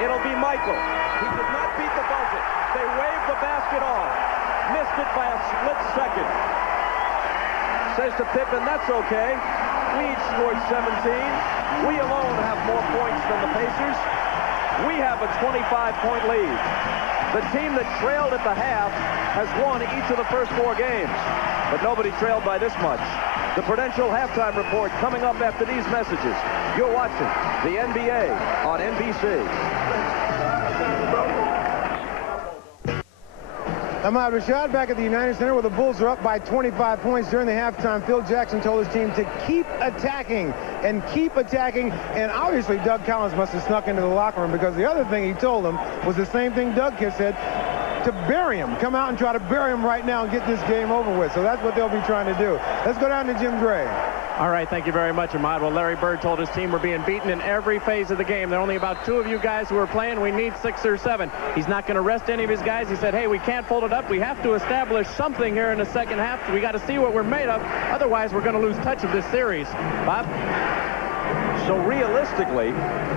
It'll be Michael. He did not beat the buzzer. They waved the basket off. Missed it by a split second. Says to Pippen, that's okay. We each scored 17. We alone have more points than the Pacers. We have a 25-point lead. The team that trailed at the half has won each of the first 4 games, but nobody trailed by this much. The Prudential halftime report coming up after these messages. You're watching the NBA on NBC. Ahmad Rashad back at the United Center where the Bulls are up by 25 points during the halftime. Phil Jackson told his team to keep attacking and keep attacking. And obviously Doug Collins must have snuck into the locker room, because the other thing he told them was the same thing Doug Kiss said, to bury him. Come out and try to bury him right now and get this game over with. So that's what they'll be trying to do. Let's go down to Jim Gray. All right, thank you very much, Ahmad. Well, Larry Bird told his team we're being beaten in every phase of the game. There are only about 2 of you guys who are playing. We need 6 or 7. He's not going to rest any of his guys. He said, hey, we can't fold it up. We have to establish something here in the second half. We got to see what we're made of. Otherwise, we're going to lose touch of this series. Bob? So realistically,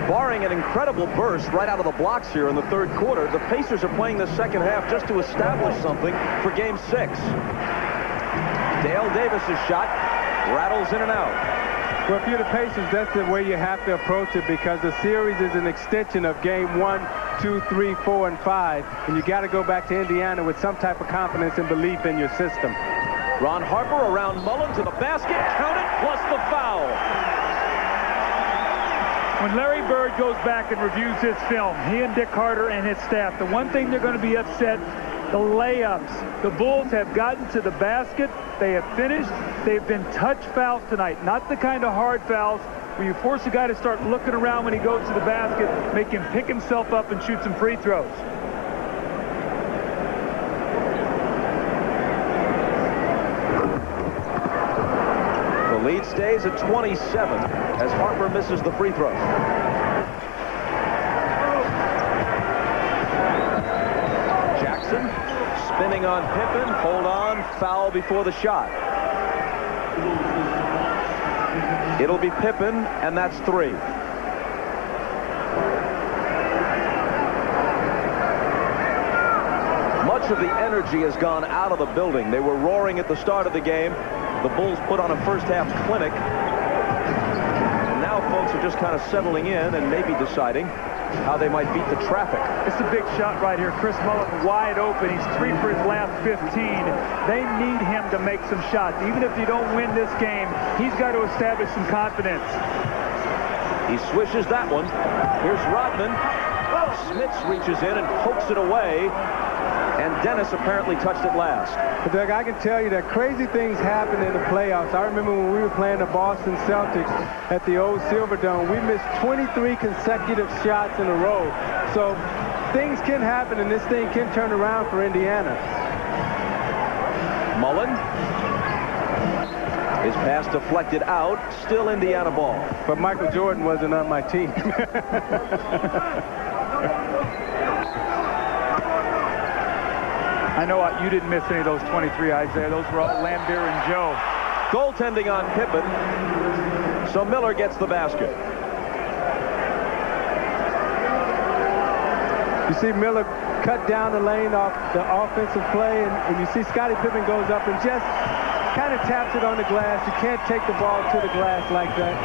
barring an incredible burst right out of the blocks here in the 3rd quarter, the Pacers are playing the second half just to establish something for Game 6. Dale Davis's shot rattles in and out. Well, if you're the Pacers, that's the way you have to approach it, because the series is an extension of Game 1, 2, 3, 4, and 5, and you got to go back to Indiana with some type of confidence and belief in your system. Ron Harper around Mullen to the basket, count it, plus the foul. When Larry Bird goes back and reviews his film, he and Dick Carter and his staff, the one thing they're going to be upset, the layups. The Bulls have gotten to the basket. They have finished. They've been touch fouls tonight, not the kind of hard fouls where you force a guy to start looking around when he goes to the basket, make him pick himself up and shoot some free throws. The lead stays at 27 as Harper misses the free throw. Jackson spinning on Pippen. Hold on. Foul before the shot. It'll be Pippen, and that's 3. Much of the energy has gone out of the building. They were roaring at the start of the game. The Bulls put on a first-half clinic. And now folks are just kind of settling in and maybe deciding how they might beat the traffic. It's a big shot right here. Chris Mullen wide open. He's 3 for his last 15. They need him to make some shots. Even if you don't win this game, he's got to establish some confidence. He swishes that one. Here's Rodman. Smits reaches in and pokes it away. And Dennis apparently touched it last. But Doug, I can tell you that crazy things happen in the playoffs. I remember when we were playing the Boston Celtics at the old Silverdome, we missed 23 consecutive shots in a row. So things can happen, and this thing can turn around for Indiana. Mullen is His pass deflected out. Still Indiana ball. But Michael Jordan wasn't on my team. I know you didn't miss any of those 23, Isaiah. Those were all Lambeer and Joe. Goaltending on Pippen. So Miller gets the basket. You see Miller cut down the lane off the offensive play, and you see Scottie Pippen goes up and just kind of taps it on the glass. You can't take the ball to the glass like that.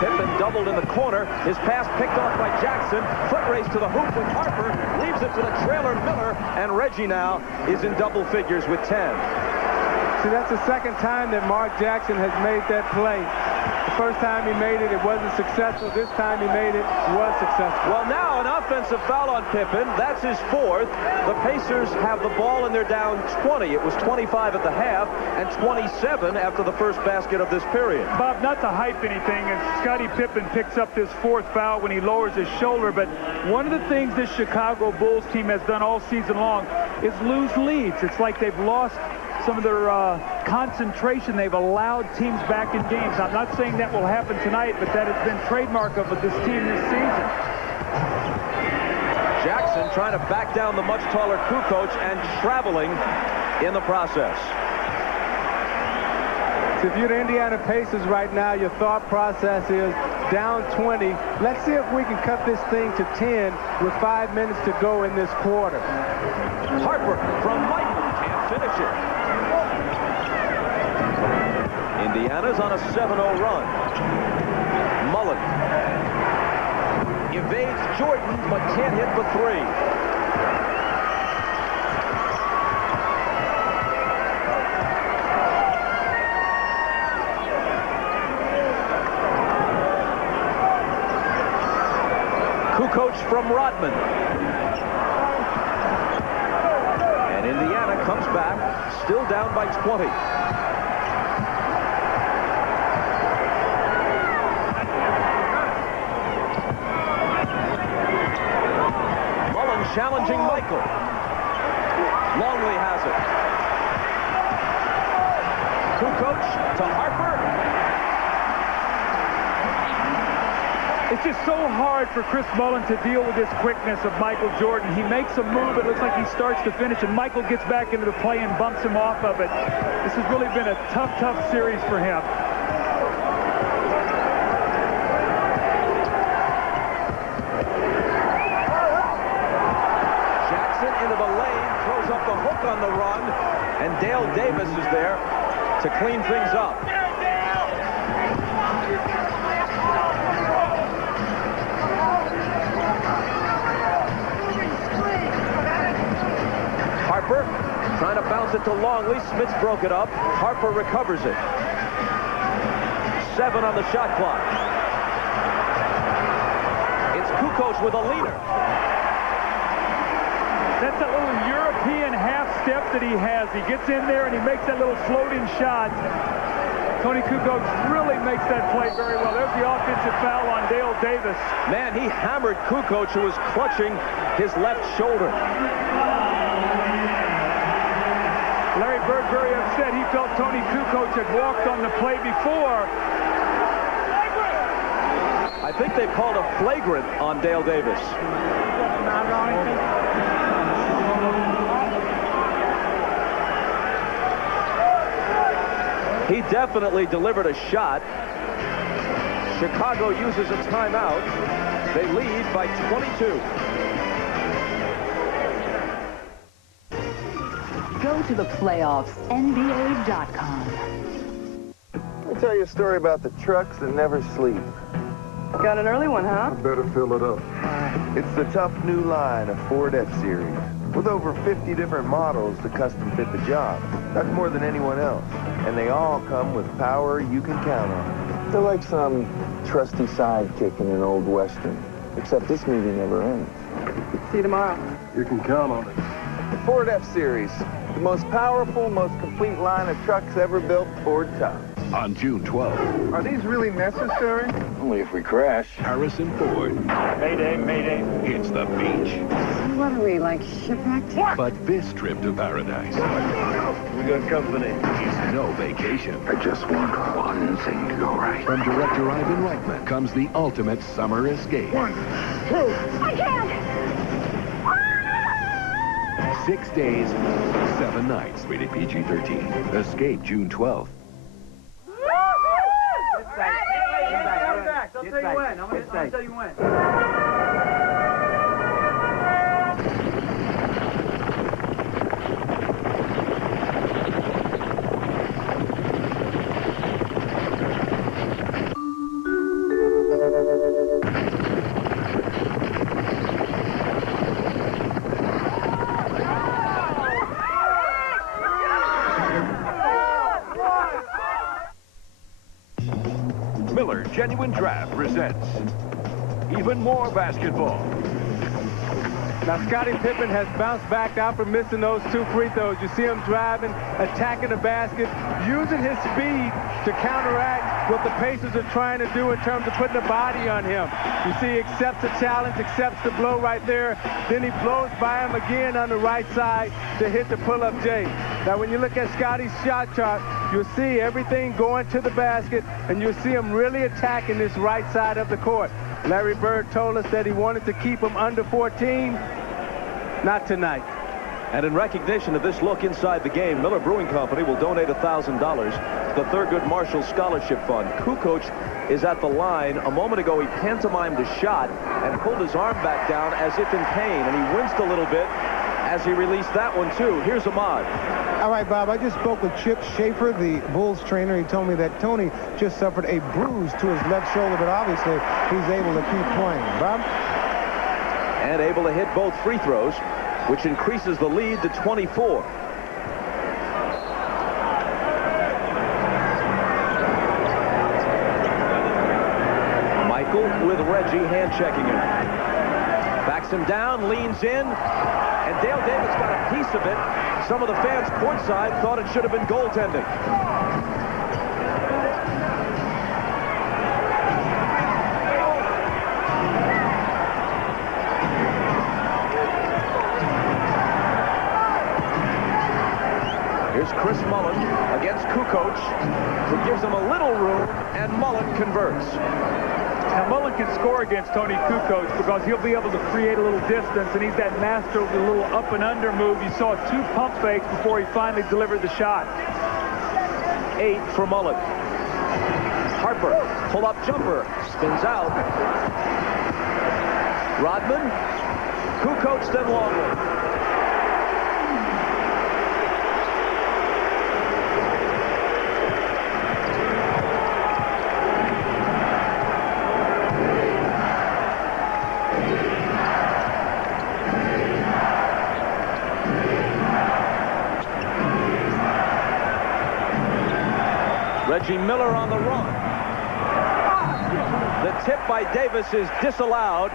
Pippen doubled in the corner. His pass picked off by Jackson. Foot race to the hoop with Harper. Leaves it to the trailer Miller. And Reggie now is in double figures with 10. See, that's the second time that Mark Jackson has made that play. The first time he made it, it wasn't successful. This time he made it, was successful. Well, now an offensive foul on Pippen. That's his fourth. The Pacers have the ball and they're down 20. It was 25 at the half and 27 after the first basket of this period. Bob, not to hype anything, and Scottie Pippen picks up this fourth foul when he lowers his shoulder, but one of the things this Chicago Bulls team has done all season long is lose leads. It's like they've lost some of their concentration. They've allowed teams back in games. I'm not saying that will happen tonight, but that has been trademark of this team this season. Jackson trying to back down the much taller Kukoc and traveling in the process. So if you're the Indiana Pacers right now, your thought process is down 20. Let's see if we can cut this thing to 10 with 5 minutes to go in this quarter. Harper from Michael can't finish it. Indiana's on a 7-0 run. Mullen evades Jordan, but can't hit for three. Kukoc from Rodman. And Indiana comes back, still down by 20. Challenging Michael. Longley has it. Kukoc to Harper. It's just so hard for Chris Mullin to deal with this quickness of Michael Jordan. He makes a move, it looks like he starts to finish, and Michael gets back into the play and bumps him off of it. This has really been a tough series for him. Into the lane, throws up the hook on the run, and Dale Davis is there to clean things up. Harper trying to bounce it to Longley. Smith broke it up. Harper recovers it. 7 on the shot clock. It's Kukoc with a leader. That's that little European half step that he has. He gets in there and he makes that little floating shot. Tony Kukoc really makes that play very well. There's the offensive foul on Dale Davis. Man, he hammered Kukoc, who was clutching his left shoulder. Larry Bird very upset. He felt Tony Kukoc had walked on the play before. I think they've called a flagrant on Dale Davis. He definitely delivered a shot. Chicago uses a timeout. They lead by 22. Go to the playoffs, NBA.com. Let me tell you a story about the trucks that never sleep. Got an early one, huh? I better fill it up. It's the tough new line of Ford F-Series. With over 50 different models to custom fit the job. That's more than anyone else. And they all come with power you can count on. They're like some trusty sidekick in an old Western. Except this movie never ends. See you tomorrow. You can count on it. The Ford F-Series. The most powerful, most complete line of trucks ever built Ford top. On June 12th. Are these really necessary? Only if we crash. Harrison Ford. Mayday, mayday. Hits the beach. What are we, like shipwrecked? But this trip to paradise We got company. It's no vacation. I just want one thing to go right. From director Ivan Reitman comes the ultimate summer escape. 1, 2. I can't. 6 days, 7 nights. Rated PG-13. Escape June 12th. I'll tell you when. I'll tell you when. Miller Genuine Draft presents even more basketball. Now, Scottie Pippen has bounced back after missing those 2 free throws. You see him driving, attacking the basket, using his speed to counteract what the Pacers are trying to do in terms of putting a body on him. You see he accepts the challenge, accepts the blow right there. Then he blows by him again on the right side to hit the pull-up J. Now, when you look at Scottie's shot chart, you'll see everything going to the basket, and you'll see him really attacking this right side of the court. Larry Bird told us that he wanted to keep him under 14. Not tonight. And in recognition of this look inside the game, Miller Brewing Company will donate $1,000 to the Thurgood Marshall Scholarship Fund. Kukoc is at the line. A moment ago, he pantomimed a shot and pulled his arm back down as if in pain, and he winced a little bit as he released that one, too. Here's Ahmad. All right, Bob, I just spoke with Chip Schaefer, the Bulls trainer. He told me that Tony just suffered a bruise to his left shoulder, but obviously he's able to keep playing. Bob? And able to hit both free throws, which increases the lead to 24. Michael with Reggie hand-checking him. Backs him down, leans in, and Dale Davis got a piece of it. Some of the fans courtside thought it should have been goaltending. Here's Chris Mullen against Kukoc, who gives him a little room, and Mullen converts. Now, Mullen can score against Tony Kukoc because he'll be able to create a little distance, and he's that master of the little up and under move. You saw 2 pump fakes before he finally delivered the shot. 8 for Mullen. Harper, pull-up jumper, spins out. Rodman, Kukoc, then Longley. Reggie Miller on the run. The tip by Davis is disallowed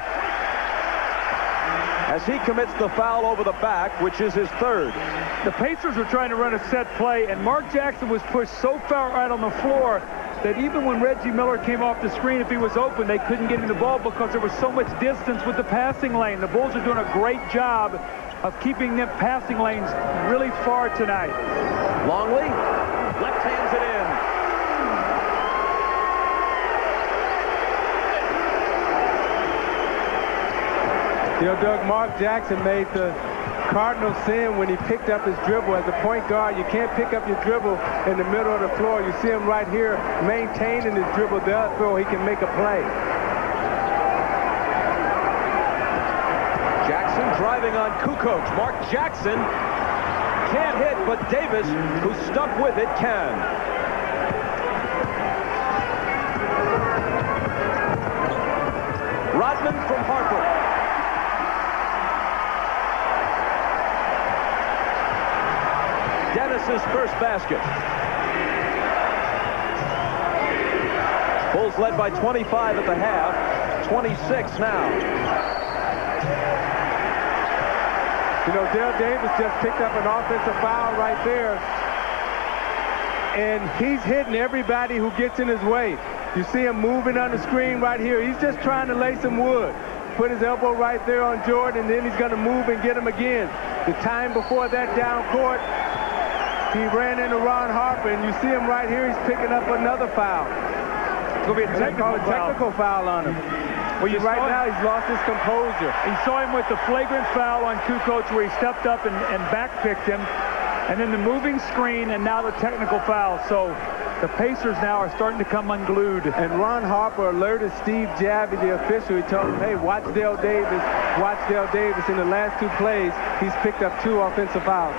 as he commits the foul over the back, which is his 3rd. The Pacers were trying to run a set play, and Mark Jackson was pushed so far out on the floor that even when Reggie Miller came off the screen, if he was open, they couldn't get him the ball because there was so much distance with the passing lane. The Bulls are doing a great job of keeping them passing lanes really far tonight. Longley, left hands it in. You know, Doug, Mark Jackson made the cardinal sin when he picked up his dribble. As a point guard, you can't pick up your dribble in the middle of the floor. You see him right here maintaining his dribble there so he can make a play. Jackson driving on Kukoc. Mark Jackson can't hit, but Davis, who's stuck with it, can. Rodman from Harper. Dennis's first basket. Bulls led by 25 at the half, 26 now. You know, Dale Davis just picked up an offensive foul right there, and he's hitting everybody who gets in his way. You see him moving on the screen right here. He's just trying to lay some wood. Put his elbow right there on Jordan, and then he's going to move and get him again. The time before that down court, He ran into Ron Harper, and you see him right here. He's picking up another foul. It's going to be a technical foul on him. Well, right now he's lost his composure. You saw him with the flagrant foul on Kukoc where he stepped up and backpicked him. And then the moving screen and now the technical foul. So the Pacers now are starting to come unglued. And Ron Harper alerted Steve Javy, the official. He told him, hey, watch Dale Davis. Watch Dale Davis. In the last 2 plays, he's picked up 2 offensive fouls.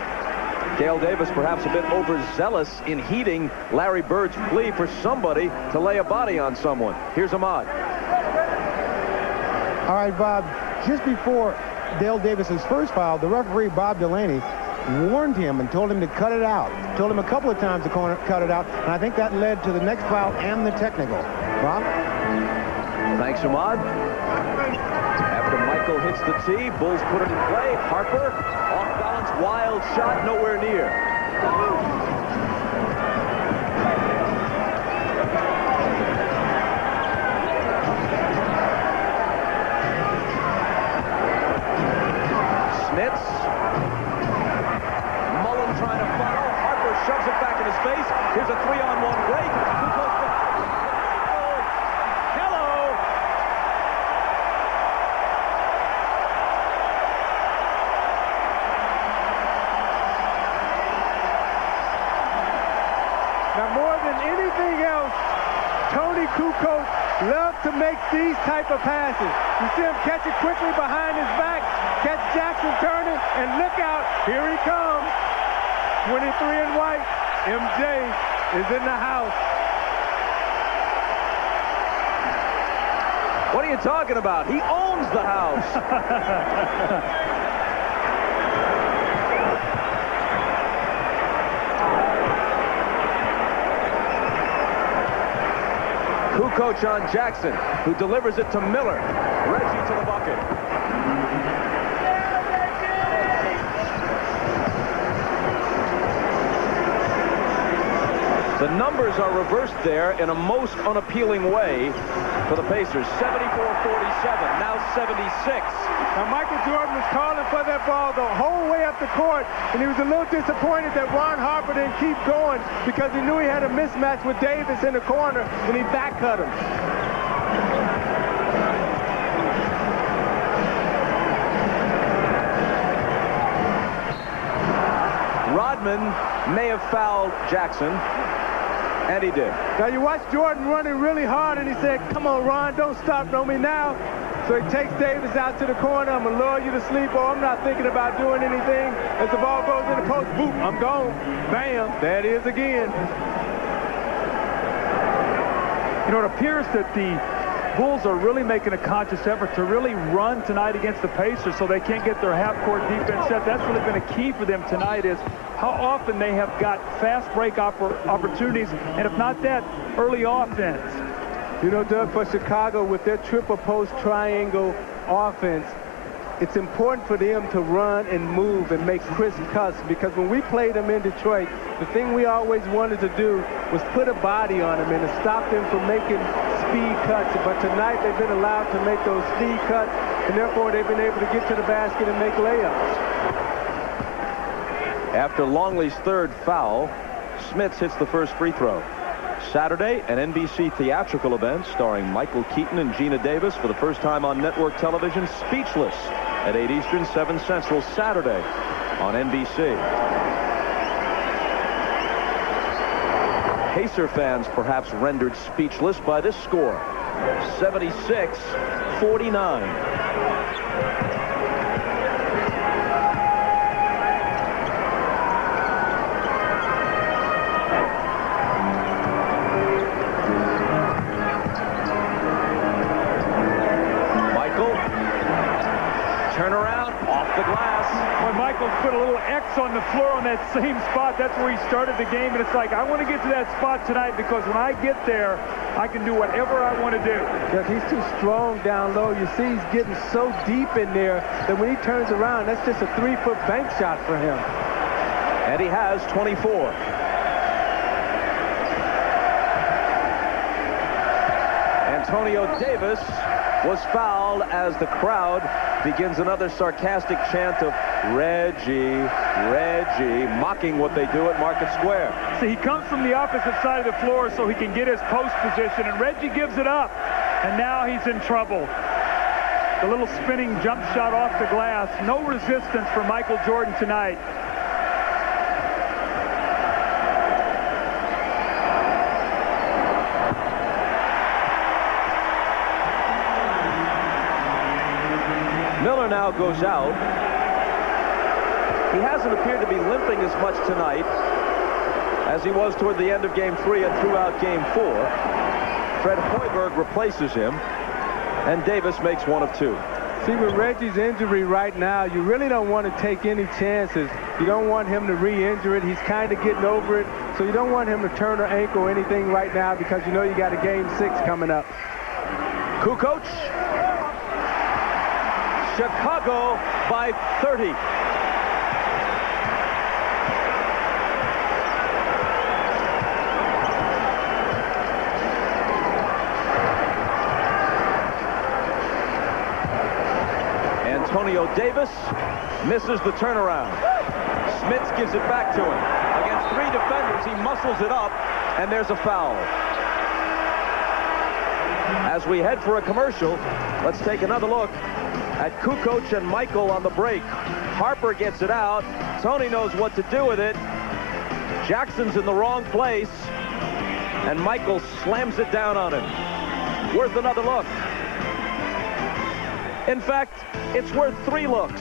Dale Davis perhaps a bit overzealous in heeding Larry Bird's plea for somebody to lay a body on someone. Here's Ahmad. All right, Bob, just before Dale Davis's first foul, the referee, Bob Delaney, warned him and told him to cut it out. Told him a couple of times to cut it out, and I think that led to the next foul and the technical. Bob? Thanks, Ahmad. After Michael hits the tee, Bulls put it in play. Harper, off balance, wild shot, nowhere near. Smits. Mullen trying to follow. Harper shoves it back in his face. Here's a 3-on-1 break. Hello. Now, more than anything else, Tony Kukoc loves to make these type of passes. You see him catch it quickly behind his back, catch Jackson turning, and look out, here he comes. 23 in white, MJ is in the house. What are you talking about? He owns the house. Kukoc on Jackson, who delivers it to Miller. Reggie to the bucket. The numbers are reversed there in a most unappealing way for the Pacers. 74-47, now 76. Now, Michael Jordan was calling for that ball the whole way up the court, and he was a little disappointed that Ron Harper didn't keep going because he knew he had a mismatch with Davis in the corner, and he back cut him. Rodman may have fouled Jackson, and he did. Now you watch Jordan running really hard, and he said, come on, Ron, don't stop on me now. So he takes Davis out to the corner. I'm going to lure you to sleep, or I'm not thinking about doing anything. As the ball goes in the post, boop, I'm gone. Bam, there it is again. You know, it appears that the Bulls are really making a conscious effort to really run tonight against the Pacers so they can't get their half-court defense set. That's really been a key for them tonight, is how often they have got fast break opportunities, and if not that, early offense. You know, Doug, for Chicago, with their triple post triangle offense, it's important for them to run and move and make crisp cuts, because when we played them in Detroit, the thing we always wanted to do was put a body on them and to stop them from making speed cuts. But tonight they've been allowed to make those speed cuts, and therefore they've been able to get to the basket and make layups. After Longley's third foul, Smits hits the first free throw. Saturday, an NBC theatrical event starring Michael Keaton and Gina Davis for the first time on network television, Speechless, at 8 Eastern, 7 Central, Saturday on NBC. Pacer fans perhaps rendered speechless by this score, 76-49. Turnaround off the glass. When Michael's put a little X on the floor on that same spot, that's where he started the game, and it's like, I want to get to that spot tonight, because when I get there, I can do whatever I want to do. Because he's too strong down low. You see he's getting so deep in there that when he turns around, that's just a 3-foot bank shot for him. And he has 24. Antonio Davis was fouled as the crowd begins another sarcastic chant of Reggie, Reggie, mocking what they do at Market Square. See, he comes from the opposite side of the floor so he can get his post position, and Reggie gives it up. And now he's in trouble. The little spinning jump shot off the glass. No resistance for Michael Jordan tonight. Miller now goes out. He hasn't appeared to be limping as much tonight as he was toward the end of Game 3 and throughout Game 4. Fred Hoiberg replaces him, and Davis makes one of two. See, with Reggie's injury right now, you really don't want to take any chances. You don't want him to re-injure it. He's kind of getting over it, so you don't want him to turn or ankle or anything right now because you know you got a Game 6 coming up. Kukoc. Chicago by 30. Antonio Davis misses the turnaround. Smits gives it back to him. Against three defenders, he muscles it up, and there's a foul. As we head for a commercial, let's take another look at Kukoc and Michael on the break. Harper gets it out. Tony knows what to do with it. Jackson's in the wrong place, and Michael slams it down on him. Worth another look. In fact, it's worth 3 looks.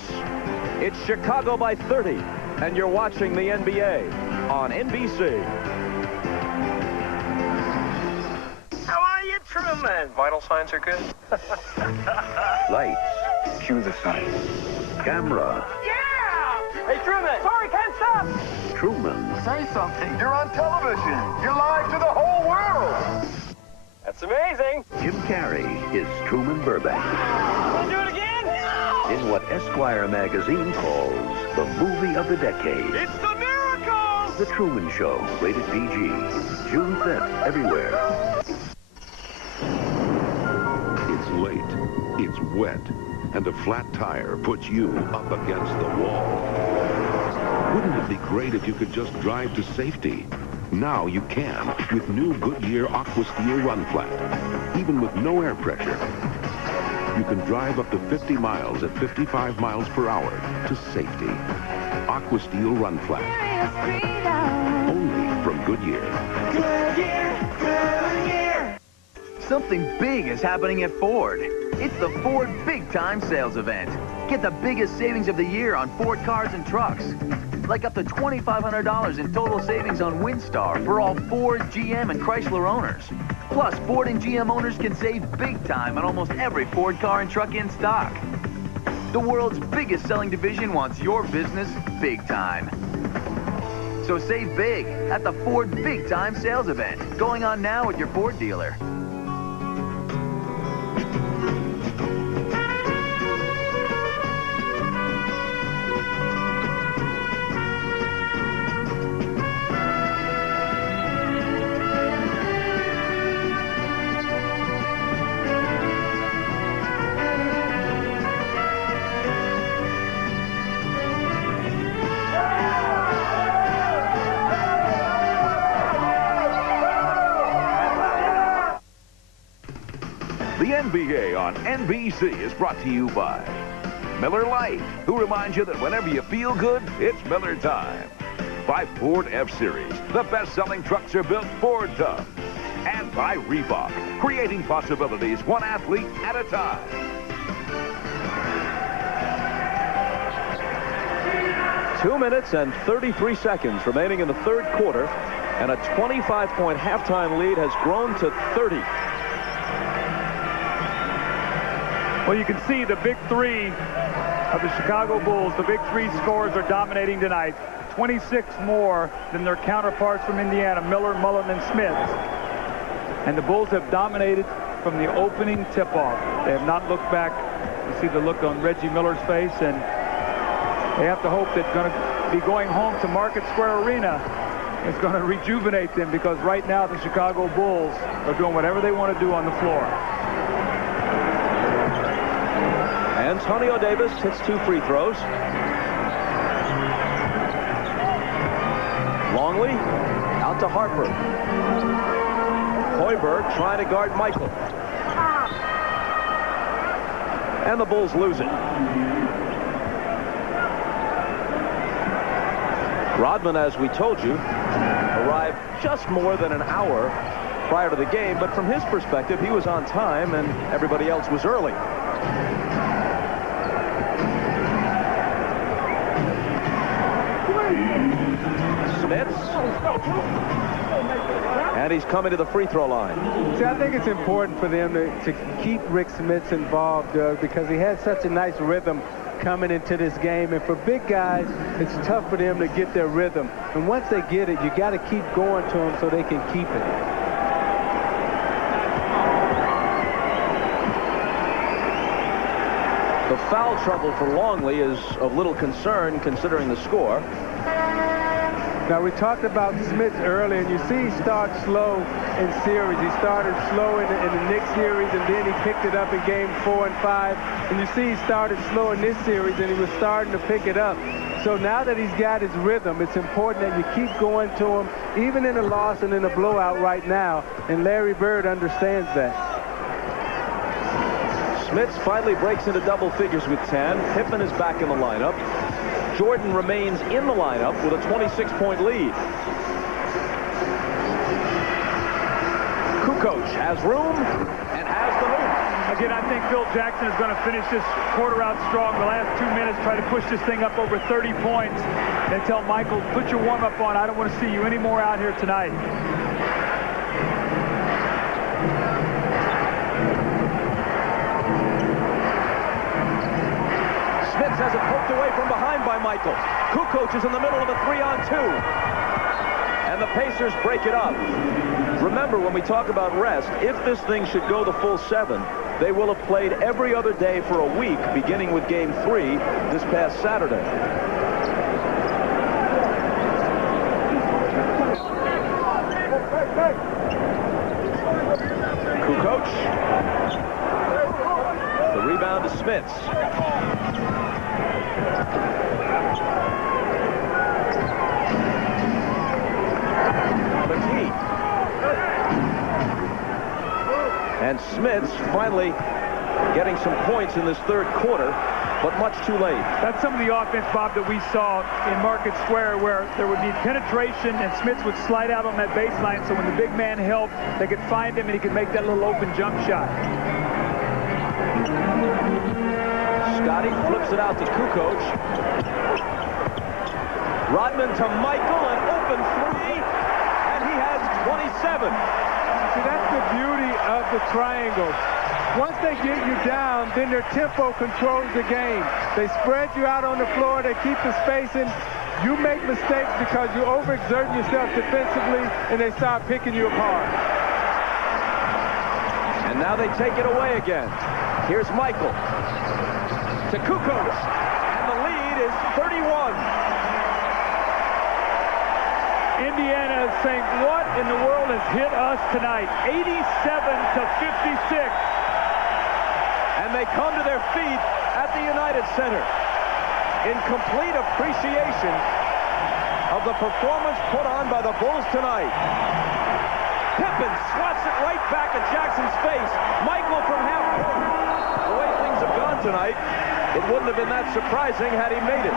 It's Chicago by 30, and you're watching the NBA on NBC. How are you, Truman? Vital signs are good. Lights. Cue the sign. Camera. Yeah! Hey, Truman! Sorry, can't stop! Truman. Say something. You're on television. You're live to the whole world. That's amazing. Jim Carrey is Truman Burbank. Wanna do it again? No! In what Esquire magazine calls the movie of the decade. It's the miracle! The Truman Show, rated PG. June 5th, everywhere. It's late, it's wet, and a flat tire puts you up against the wall. Wouldn't it be great if you could just drive to safety? Now you can with new Goodyear Aqua Steel Run Flat. Even with no air pressure, you can drive up to 50 miles at 55 miles per hour to safety. Aqua Steel Run Flat. Only from Goodyear. Goodyear, Goodyear. Something big is happening at Ford. It's the Ford Big Time Sales Event. Get the biggest savings of the year on Ford cars and trucks. Like up to $2,500 in total savings on Windstar for all Ford, GM, and Chrysler owners. Plus, Ford and GM owners can save big time on almost every Ford car and truck in stock. The world's biggest selling division wants your business big time. So save big at the Ford Big Time Sales Event, going on now at your Ford dealer. The NBA on NBC is brought to you by Miller Lite, who reminds you that whenever you feel good, it's Miller time. By Ford F-Series, the best-selling trucks are built Ford tough. And by Reebok, creating possibilities one athlete at a time. Two minutes and 33 seconds remaining in the third quarter, and a 25-point halftime lead has grown to 30. Well, you can see the big three of the Chicago Bulls. The big three scorers are dominating tonight. 26 more than their counterparts from Indiana, Miller, Mullen, and Smith. And the Bulls have dominated from the opening tip-off. They have not looked back. You see the look on Reggie Miller's face, and they have to hope that going to be going home to Market Square Arena is going to rejuvenate them, because right now the Chicago Bulls are doing whatever they want to do on the floor. Antonio Davis hits 2 free throws. Longley out to Harper. Hoiberg trying to guard Michael. And the Bulls lose it. Rodman, as we told you, arrived just more than an hour prior to the game, but from his perspective, he was on time and everybody else was early. Smits. And he's coming to the free throw line. See, I think it's important for them to keep Rick Smits involved, Doug, because he had such a nice rhythm coming into this game. And for big guys, it's tough for them to get their rhythm. And once they get it, you got to keep going to them so they can keep it. The foul trouble for Longley is of little concern considering the score. Now, we talked about Smits earlier, and you see he starts slow in series. He started slow in the Knicks series, and then he picked it up in game 4 and 5. And you see he started slow in this series, and he was starting to pick it up. So now that he's got his rhythm, it's important that you keep going to him, even in a loss and in a blowout right now. And Larry Bird understands that. Smits finally breaks into double figures with 10. Pippen is back in the lineup. Jordan remains in the lineup with a 26-point lead. Kukoc has room and has the hoop. Again, I think Phil Jackson is going to finish this quarter out strong. The last 2 minutes, try to push this thing up over 30 points and tell Michael, put your warm-up on. I don't want to see you anymore out here tonight. Smits has it poked away from behind by Michael. Kukoc is in the middle of a 3-on-2. And the Pacers break it up. Remember, when we talk about rest, if this thing should go the full 7, they will have played every other day for a week, beginning with Game 3 this past Saturday. Kukoc. The rebound to Smits. And Smits finally getting some points in this third quarter, but much too late. That's some of the offense, Bob, that we saw in Market Square, where there would be penetration and Smits would slide out on that baseline, so when the big man helped, they could find him and he could make that little open jump shot. Scotty flips it out to Kukoc. Rodman to Michael, an open 3, and he has 27. See, that's the beauty of the triangle. Once they get you down, then their tempo controls the game. They spread you out on the floor. They keep the spacing. You make mistakes because you overexert yourself defensively, and they start picking you apart. And now they take it away again. Here's Michael to Kukoc, and the lead is 31. Indiana is saying, what in the world has hit us tonight? 87-56. And they come to their feet at the United Center in complete appreciation of the performance put on by the Bulls tonight. Pippen swats it right back at Jackson's face. Michael from half court. The way things have gone tonight, it wouldn't have been that surprising had he made it.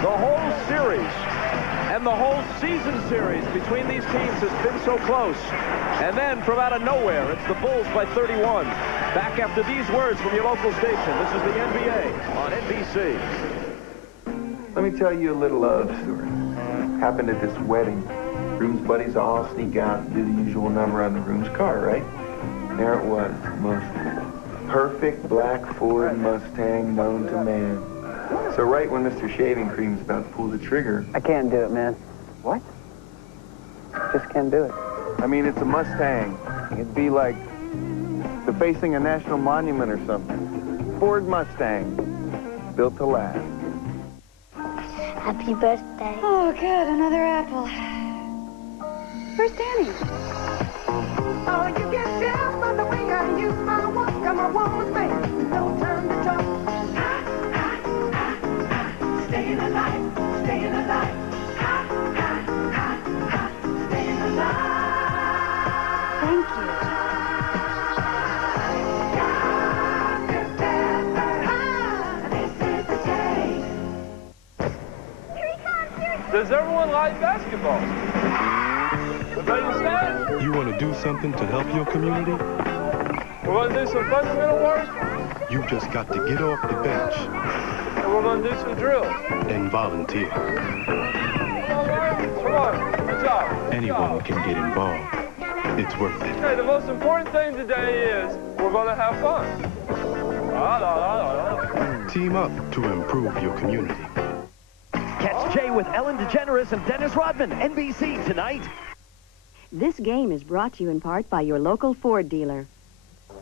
The whole series and the whole season series between these teams has been so close. And then from out of nowhere, it's the Bulls by 31. Back after these words from your local station. This is the NBA on NBC. Let me tell you a little love story. Happened at this wedding. Groom's buddies all sneak out and do the usual number on the groom's car, right? There it was, most perfect black Ford Mustang known to man. So right when Mr. Shaving Cream's about to pull the trigger... I can't do it, man. What? Just can't do it. I mean, it's a Mustang. It'd be like defacing a national monument or something. Ford Mustang, built to last. Happy birthday. Oh, good. Another apple. Where's Danny? Oh, you can tell by the way I use my walk. I'm a woman's man. No time to talk. Staying alive, staying alive. Staying alive. Thank you. Does everyone like basketball? Everybody understand? You want to do something to help your community? We're going to do some fundamental work. You've just got to get off the bench. And we're going to do some drills. And volunteer. Come on, good job. Anyone can get involved. It's worth it. Hey, the most important thing today is we're going to have fun. Team up to improve your community. Catch Jay with Ellen DeGeneres and Dennis Rodman, NBC tonight. This game is brought to you in part by your local Ford dealer.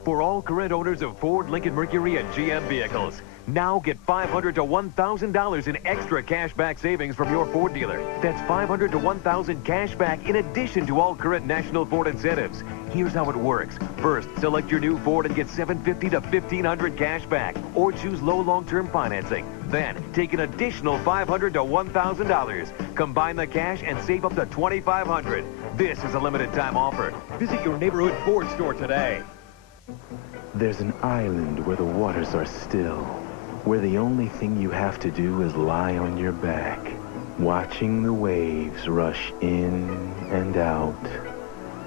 For all current owners of Ford, Lincoln Mercury, and GM vehicles, now get $500 to $1,000 in extra cashback savings from your Ford dealer. That's $500 to $1,000 cashback in addition to all current national Ford incentives. Here's how it works. First, select your new Ford and get $750 to $1,500 cashback, or choose low long-term financing. Then, take an additional $500 to $1,000. Combine the cash and save up to $2,500. This is a limited time offer. Visit your neighborhood Ford store today. There's an island where the waters are still, where the only thing you have to do is lie on your back, watching the waves rush in and out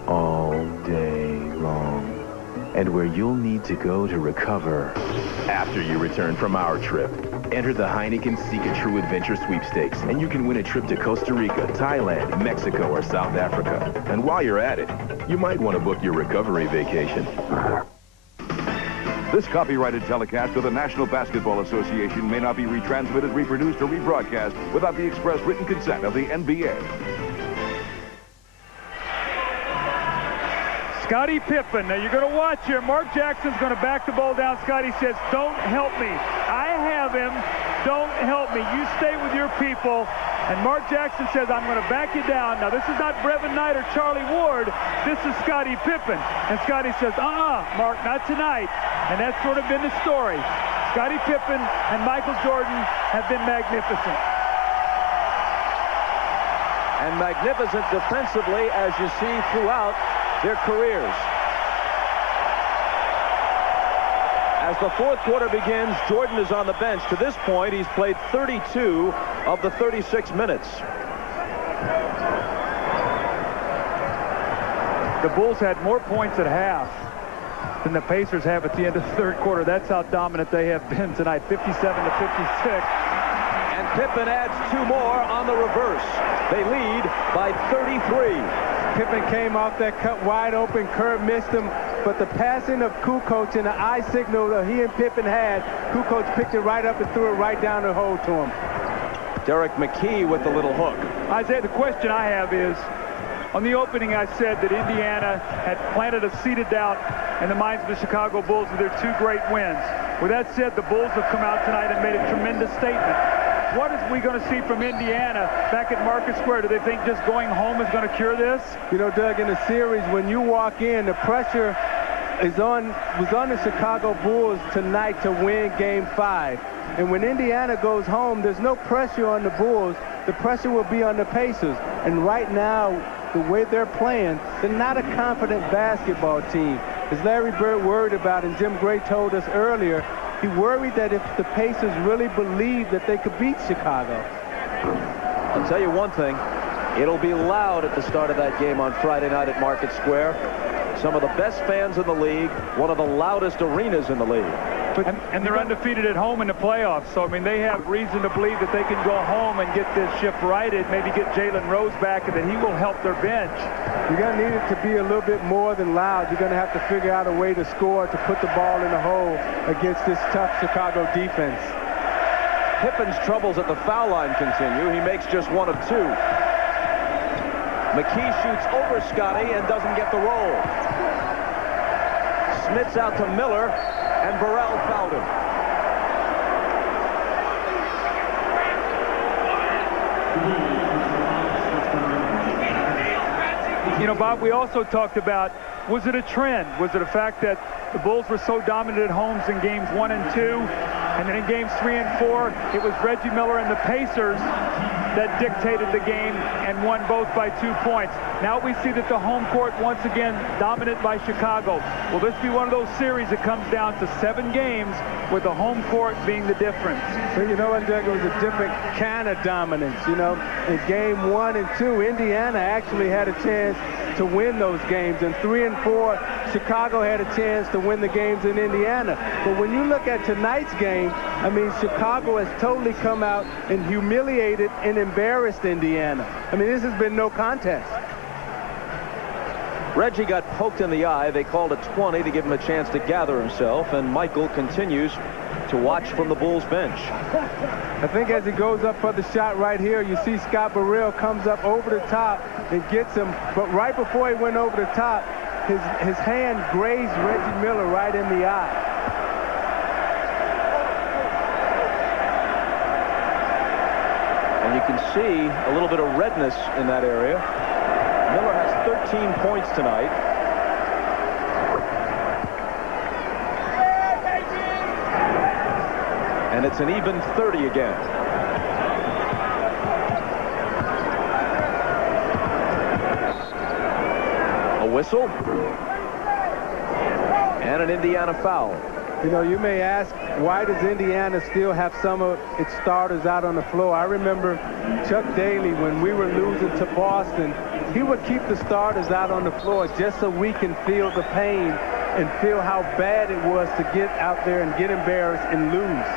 all day long, and where you'll need to go to recover after you return from our trip. Enter the Heineken Sika True Adventure Sweepstakes, and you can win a trip to Costa Rica, Thailand, Mexico, or South Africa. And while you're at it, you might want to book your recovery vacation. This copyrighted telecast of the National Basketball Association may not be retransmitted, reproduced, or rebroadcast without the express written consent of the NBA. Scottie Pippen. Now you're going to watch here. Mark Jackson's going to back the ball down. Scottie says, don't help me. I have him. Don't help me. You stay with your people. And Mark Jackson says, I'm going to back you down. Now, this is not Brevin Knight or Charlie Ward. This is Scottie Pippen. And Scottie says, Mark, not tonight. And that's sort of been the story. Scottie Pippen and Michael Jordan have been magnificent. And magnificent defensively, as you see throughout their careers. As the fourth quarter begins, Jordan is on the bench. To this point, he's played 32 of the 36 minutes. The Bulls had more points at half than the Pacers have at the end of the third quarter. That's how dominant they have been tonight, 57 to 56. And Pippen adds two more on the reverse. They lead by 33. Pippen came off that cut wide open. Kerr missed him. But the passing of Kukoc and the eye signal that he and Pippen had, Kukoc picked it right up and threw it right down the hole to him. Derek McKee with the little hook. Isaiah, the question I have is, on the opening I said that Indiana had planted a seed of doubt in the minds of the Chicago Bulls with their two great wins. With that said, the Bulls have come out tonight and made a tremendous statement. What are we going to see from Indiana back at Market Square? Do they think just going home is going to cure this? You know, Doug, in the series, when you walk in, the pressure was on the Chicago Bulls tonight to win Game 5. And when Indiana goes home, there's no pressure on the Bulls. The pressure will be on the Pacers. And right now, the way they're playing, they're not a confident basketball team. As Larry Bird worried about, and Jim Gray told us earlier, he worried that if the Pacers really believed that they could beat Chicago. I'll tell you one thing. It'll be loud at the start of that game on Friday night at Market Square. Some of the best fans in the league, one of the loudest arenas in the league. And they're undefeated at home in the playoffs. So, I mean, they have reason to believe that they can go home and get this ship righted, maybe get Jalen Rose back, and that he will help their bench. You're going to need it to be a little bit more than loud. You're going to have to figure out a way to score, to put the ball in the hole against this tough Chicago defense. Pippen's troubles at the foul line continue. He makes just one of two. McKee shoots over Scottie and doesn't get the roll. Smits out to Miller, and Burrell fouled him. You know, Bob, we also talked about, was it a trend? Was it a fact that the Bulls were so dominant at home in games 1 and 2, and then in games 3 and 4, it was Reggie Miller and the Pacers that dictated the game and won both by 2 points. Now we see that the home court once again dominant by Chicago. Will this be one of those series that comes down to 7 games with the home court being the difference? But you know what, Doug? It was a different kind of dominance. You know, in game 1 and 2, Indiana actually had a chance to win those games. In 3 and 4, Chicago had a chance to win the games in Indiana. But when you look at tonight's game, I mean, Chicago has totally come out and humiliated and embarrassed Indiana. I mean, this has been no contest. Reggie got poked in the eye. They called a 20 to give him a chance to gather himself, and Michael continues to watch from the Bulls bench. I think as he goes up for the shot right here, you see Scott Burrell comes up over the top and gets him, but right before he went over the top, his hand grazed Reggie Miller right in the eye. And you can see a little bit of redness in that area. Miller has 13 points tonight. And it's an even 30 again. A whistle. And an Indiana foul. You know, you may ask, why does Indiana still have some of its starters out on the floor? I remember Chuck Daly, when we were losing to Boston, he would keep the starters out on the floor just so we can feel the pain and feel how bad it was to get out there and get embarrassed and lose.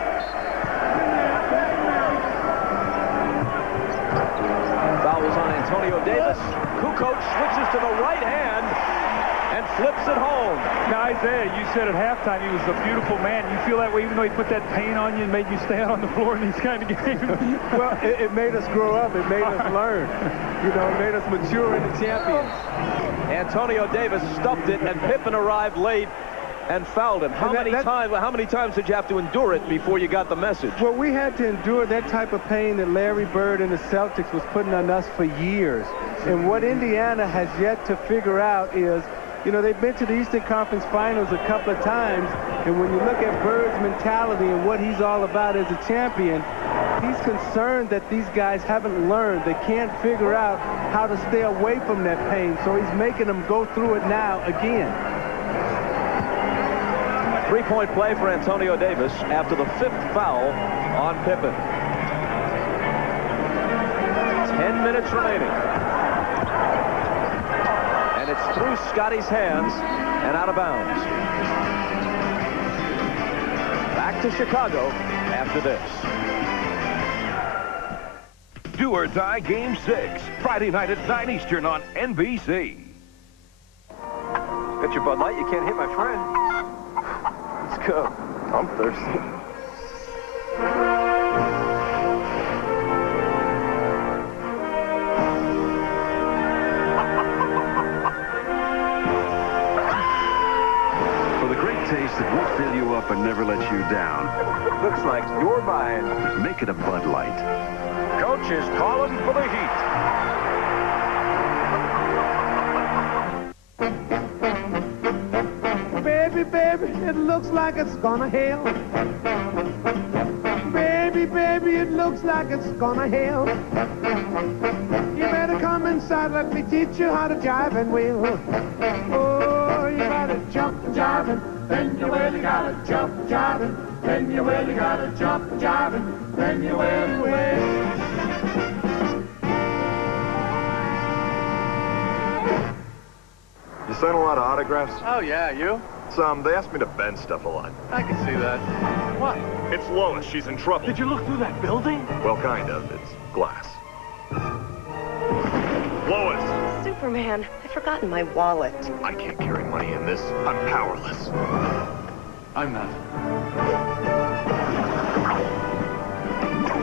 Foul was on Antonio Davis. Kukoc switches to the right hand and flips it home. Now, Isaiah, you said at halftime he was a beautiful man. You feel that way even though he put that pain on you and made you stay out on the floor in these kind of games? Well, it made us grow up. It made us learn. You know, it made us mature into champions. Antonio Davis stuffed it, and Pippen arrived late and fouled him. How many times did you have to endure it before you got the message? Well, we had to endure that type of pain that Larry Bird and the Celtics was putting on us for years. And what Indiana has yet to figure out is, you know, they've been to the Eastern Conference Finals a couple of times, and when you look at Bird's mentality and what he's all about as a champion, he's concerned that these guys haven't learned. They can't figure out how to stay away from that pain, so he's making them go through it now again. Three-point play for Antonio Davis after the 5th foul on Pippen. 10 minutes remaining. And it's through Scotty's hands and out of bounds. Back to Chicago after this. Do or Die Game 6, Friday night at 9 Eastern on NBC. Got your Bud Light, you can't hit my friend. Let's go. I'm thirsty. For the great taste that will fill you up and never let you down. Looks like you're buying. Make it a Bud Light. Coach is calling for the Heat. Baby, baby, it looks like it's gonna hail. Baby, baby, it looks like it's gonna hail. You better come inside, let me teach you how to jive and wheel. Oh, you gotta jump and jive and then you really gotta jump and jive and then you really gotta jump and jive and then you will. You sign a lot of autographs? Oh, yeah, you? Some. They asked me to bend stuff a lot. I can see that. What? It's Lois. She's in trouble. Did you look through that building? Well, kind of. It's glass. Lois! Superman, I've forgotten my wallet. I can't carry money in this. I'm powerless. I'm not.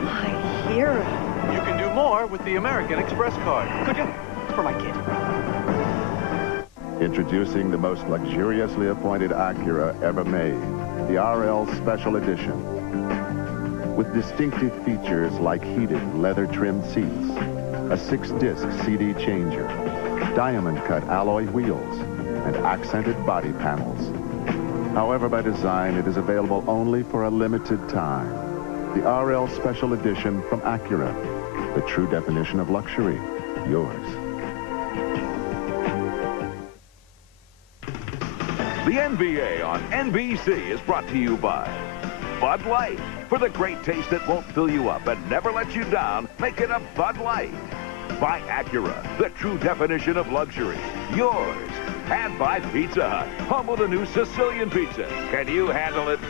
My hero. You can do more with the American Express card. Could you? For my kid. Introducing the most luxuriously appointed Acura ever made, the RL Special Edition. With distinctive features like heated leather-trimmed seats, a 6-disc CD changer, diamond-cut alloy wheels, and accented body panels. However, by design, it is available only for a limited time. The RL Special Edition from Acura, the true definition of luxury, yours. The NBA on NBC is brought to you by Bud Light. For the great taste that won't fill you up and never let you down, make it a Bud Light. By Acura, the true definition of luxury, yours. And by Pizza Hut, home with a new Sicilian pizza. Can you handle it?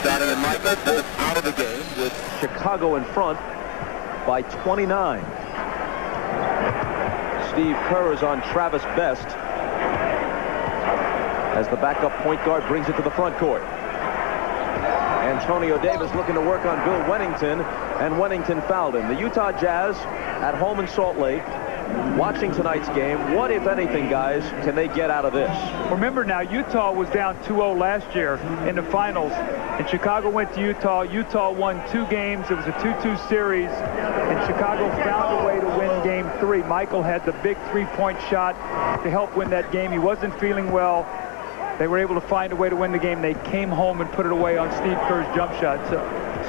Starting in Michael, out of the game with Chicago in front by 29. Steve Kerr is on Travis Best as the backup point guard brings it to the front court. Antonio Davis looking to work on Bill Wennington, and Wennington fouled him. The Utah Jazz at home in Salt Lake. Watching tonight's game, what, if anything, guys, can they get out of this? Remember now, Utah was down 2-0 last year in the finals, and Chicago went to Utah. Utah won 2 games. It was a 2-2 series, and Chicago found a way to win Game 3. Michael had the big 3-point shot to help win that game. He wasn't feeling well. They were able to find a way to win the game. They came home and put it away on Steve Kerr's jump shot. So,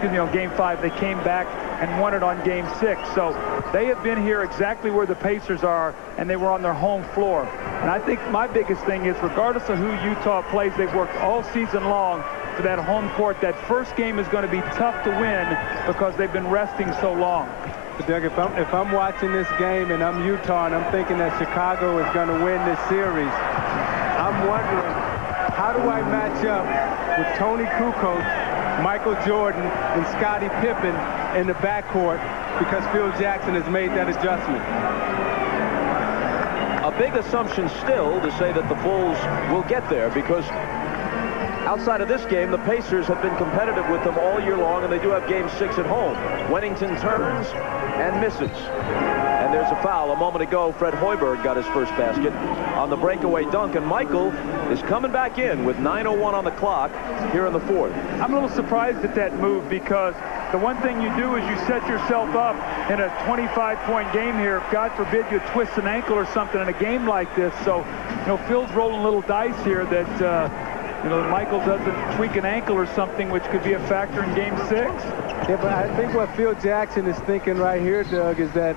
on Game 5. They came back and won it on Game 6. So they have been here exactly where the Pacers are, and they were on their home floor. And I think my biggest thing is, regardless of who Utah plays, they've worked all season long for that home court. That first game is going to be tough to win because they've been resting so long. Doug, if I'm watching this game and I'm Utah and I'm thinking that Chicago is going to win this series, I'm wondering, how do I match up with Tony Kukoc, Michael Jordan, and Scottie Pippen in the backcourt because Phil Jackson has made that adjustment? A big assumption still to say that the Bulls will get there, because outside of this game, the Pacers have been competitive with them all year long, and they do have Game 6 at home. Wennington turns and misses. And there's a foul. A moment ago, Fred Hoiberg got his first basket on the breakaway dunk, and Michael is coming back in with 9:01 on the clock here in the fourth. I'm a little surprised at that move, because the one thing you do is you set yourself up in a 25-point game here. If, God forbid, you twist an ankle or something in a game like this. So, Phil's rolling little dice here that, Michael doesn't tweak an ankle or something, which could be a factor in Game 6. Yeah, but I think what Phil Jackson is thinking right here, Doug, is that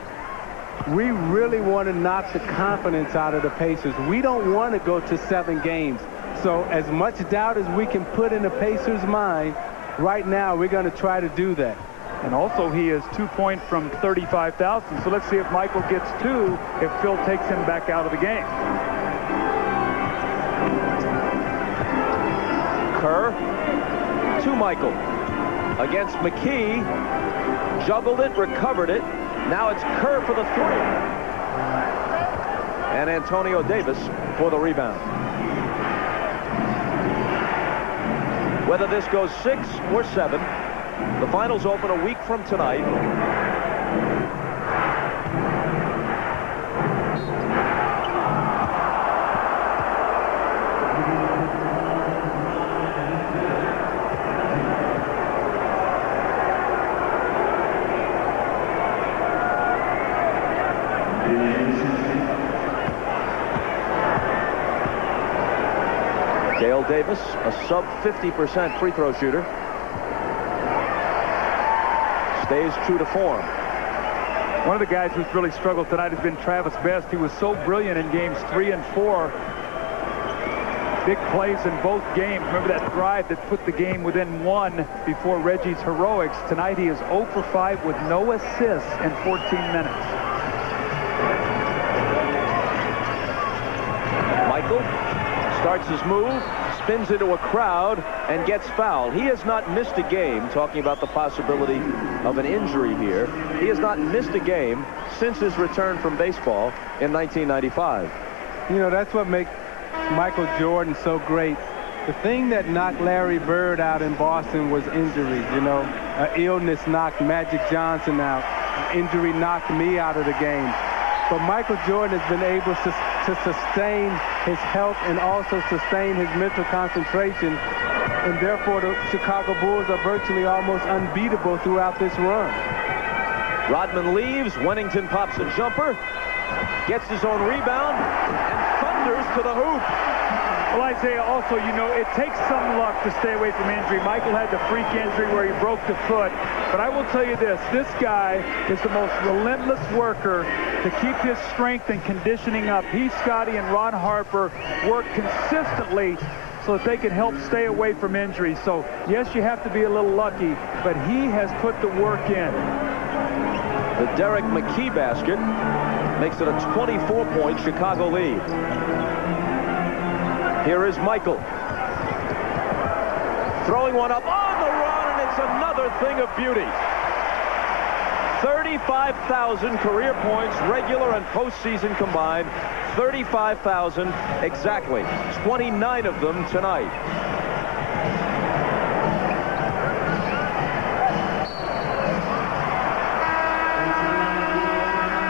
we really want to knock the confidence out of the Pacers. We don't want to go to 7 games. So as much doubt as we can put in the Pacers' mind, right now we're going to try to do that. And also, he is 2 points from 35,000. So let's see if Michael gets 2 if Phil takes him back out of the game. Kerr to Michael against McKee. Juggled it, recovered it. Now it's Kerr for the 3. And Antonio Davis for the rebound. Whether this goes 6 or 7, the finals open a week from tonight. Dale Davis, a sub 50% free throw shooter, stays true to form. One of the guys who's really struggled tonight has been Travis Best. He was so brilliant in games 3 and 4. Big plays in both games. Remember that drive that put the game within 1 before Reggie's heroics. Tonight he is 0 for 5 with no assists in 14 minutes. Michael starts his move, spins into a crowd, and gets fouled. He has not missed a game, talking about the possibility of an injury here. He has not missed a game since his return from baseball in 1995. That's what makes Michael Jordan so great. The thing that knocked Larry Bird out in Boston was injuries. An illness knocked Magic Johnson out. An injury knocked me out of the game. But Michael Jordan has been able to sustain his health and also sustain his mental concentration and therefore the Chicago Bulls are virtually almost unbeatable throughout this run. Rodman leaves. Wennington pops a jumper, gets his own rebound, and thunders to the hoop. Well, Isaiah, also, you know, it takes some luck to stay away from injury. Michael had the freak injury where he broke the foot. But I will tell you this guy is the most relentless worker to keep his strength and conditioning up. He, Scotty, and Ron Harper work consistently so that they can help stay away from injury. So, yes, you have to be a little lucky, but he has put the work in. The Derek McKee basket makes it a 24-point Chicago lead. Here is Michael. Throwing one up on the run, and it's another thing of beauty. 35,000 career points, regular and postseason combined. 35,000 exactly. 29 of them tonight.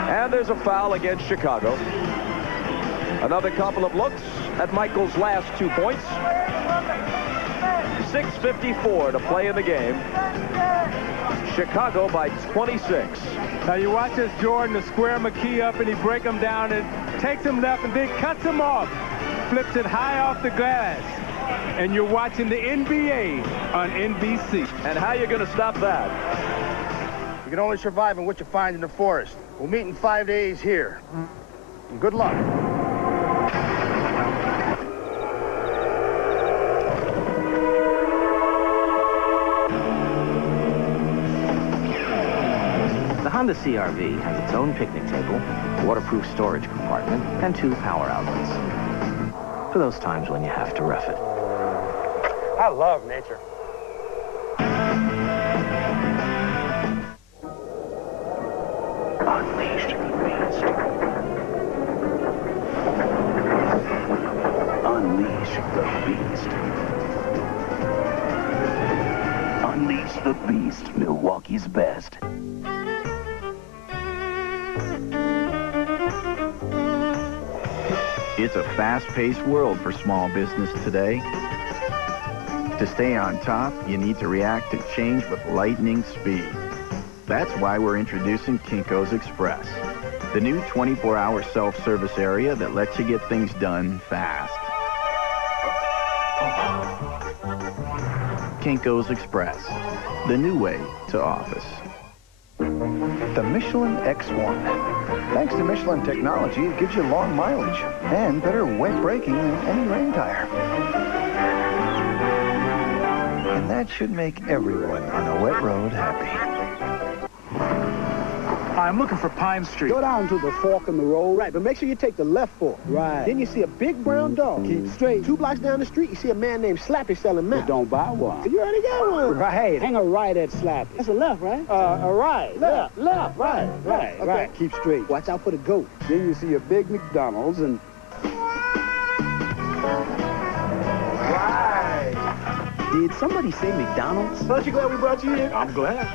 And there's a foul against Chicago. Another couple of looks at Michael's last 2 points. 6:54 to play in the game. Chicago by 26. Now you watch this Jordan to square McKee up, and he break him down and takes him left and then cuts him off. Flips it high off the glass. And you're watching the NBA on NBC. And how you going to stop that? You can only survive on what you find in the forest. We'll meet in 5 days here. And good luck. The Honda CR-V has its own picnic table, waterproof storage compartment, and 2 power outlets. For those times when you have to rough it. I love nature. Unleash the beast. Unleash the beast. Unleash the beast, Milwaukee's best. It's a fast-paced world for small business today. To stay on top, you need to react to change with lightning speed. That's why we're introducing Kinko's Express, the new 24-hour self-service area that lets you get things done fast. Kinko's Express, the new way to office. The Michelin X1. Thanks to Michelin technology, it gives you long mileage and better wet braking than any rain tire. And that should make everyone on a wet road happy. I'm looking for Pine Street. Go down to the fork in the road. Right, but make sure you take the left fork. Right. Then you see a big brown dog. Keep straight. 2 blocks down the street, you see a man named Slappy selling maps. Don't buy one. You already got one. Right. Hang a right at Slappy. That's a left, right? A right. Left. Right. Okay. Right. Keep straight. Watch out for the goat. Then you see a big McDonald's and... Right. Did somebody say McDonald's? Aren't you glad we brought you here? I'm glad.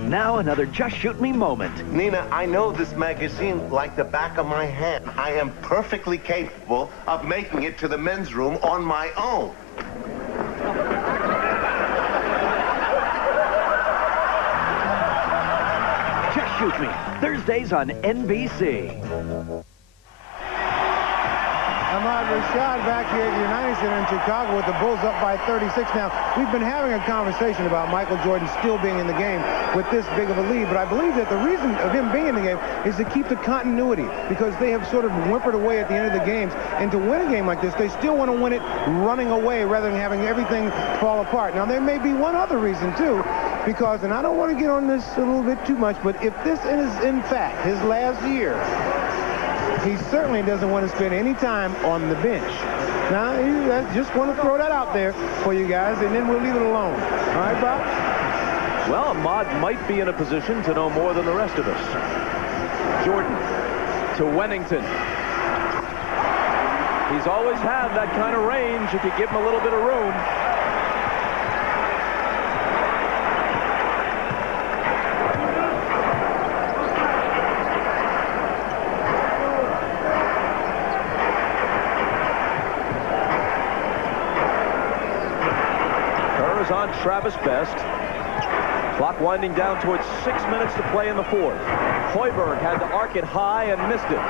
Now another Just Shoot Me moment. Nina, I know this magazine like the back of my hand. I am perfectly capable of making it to the men's room on my own. Just Shoot Me, Thursdays on NBC. Ahmad Rashad back here at the United Center in Chicago with the Bulls up by 36 now. We've been having a conversation about Michael Jordan still being in the game with this big of a lead, but I believe that the reason of him being in the game is to keep the continuity because they have sort of whimpered away at the end of the games. And to win a game like this, they still want to win it running away rather than having everything fall apart. Now, there may be one other reason, too, because, and I don't want to get on this a little bit too much, but if this is, in fact, his last year, he certainly doesn't want to spend any time on the bench. Now, I just want to throw that out there for you guys, and then we'll leave it alone. All right, Bob? Well, Ahmad might be in a position to know more than the rest of us. Jordan to Wennington. He's always had that kind of range if you give him a little bit of room. On Travis Best. Clock winding down towards 6 minutes to play in the fourth. Hoiberg had to arc it high and missed it.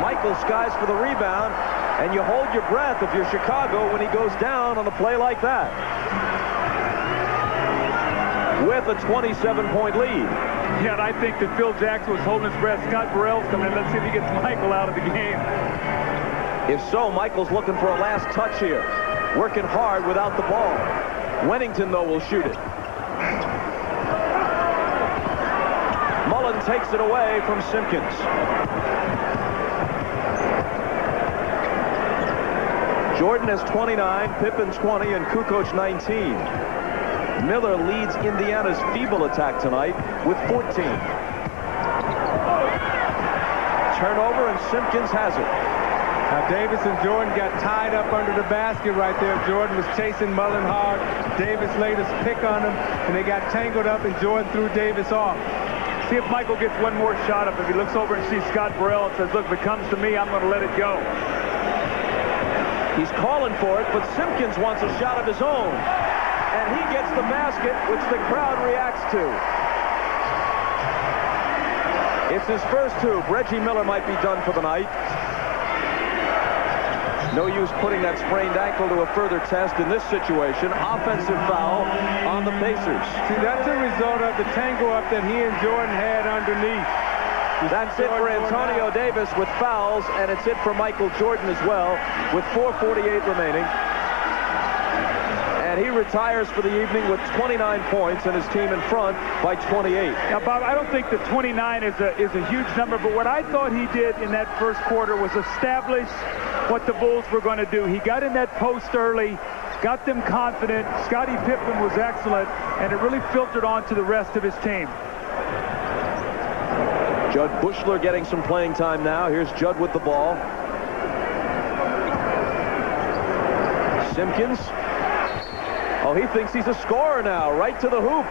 Michael skies for the rebound, and you hold your breath if you're Chicago when he goes down on a play like that. With a 27-point lead. Yeah, and I think that Phil Jackson was holding his breath. Scott Burrell's coming in. Let's see if he gets Michael out of the game. If so, Michael's looking for a last touch here. Working hard without the ball. Wennington, though, will shoot it. Mullen takes it away from Simpkins. Jordan has 29, Pippen 20, and Kukoc 19. Miller leads Indiana's feeble attack tonight with 14. Turnover, and Simpkins has it. Now, Davis and Jordan got tied up under the basket right there. Jordan was chasing Mullen hard. Davis laid his pick on him, and they got tangled up, and Jordan threw Davis off. See if Michael gets one more shot up. If he looks over and sees Scott Burrell and says, look, if it comes to me, I'm going to let it go. He's calling for it, but Simpkins wants a shot of his own. And he gets the basket, which the crowd reacts to. It's his first hoop. Reggie Miller might be done for the night. No use putting that sprained ankle to a further test in this situation. Offensive foul on the Pacers. See, that's a result of the tangle up that he and Jordan had underneath. That's it for Antonio Davis with fouls, and it's it for Michael Jordan as well with 4:48 remaining. And he retires for the evening with 29 points and his team in front by 28. Now, Bob, I don't think the 29 is a huge number, but what I thought he did in that first quarter was establish what the Bulls were going to do. He got in that post early, got them confident. Scottie Pippen was excellent, and it really filtered on to the rest of his team. Judd Bushler getting some playing time now. Here's Judd with the ball. Simpkins. Oh, he thinks he's a scorer now. Right to the hoop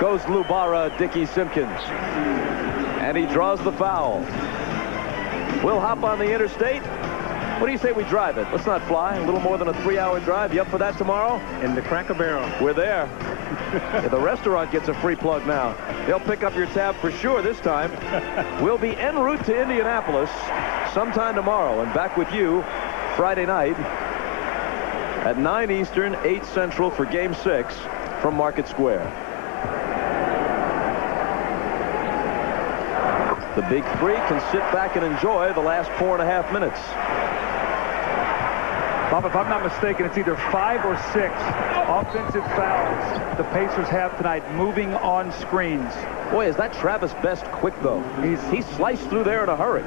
goes Lubara Dickey Simpkins. And he draws the foul. We'll hop on the interstate. What do you say we drive it? Let's not fly. A little more than a 3-hour drive. You up for that tomorrow? In the Cracker Barrel. We're there. Yeah, the restaurant gets a free plug now. They'll pick up your tab for sure this time. We'll be en route to Indianapolis sometime tomorrow and back with you Friday night at 9 Eastern, 8 Central for Game 6 from Market Square. The Big Three can sit back and enjoy the last 4.5 minutes. Bob, if I'm not mistaken, it's either 5 or 6 offensive fouls the Pacers have tonight, moving on screens. Boy, is that Travis Best quick, though. He sliced through there in a hurry.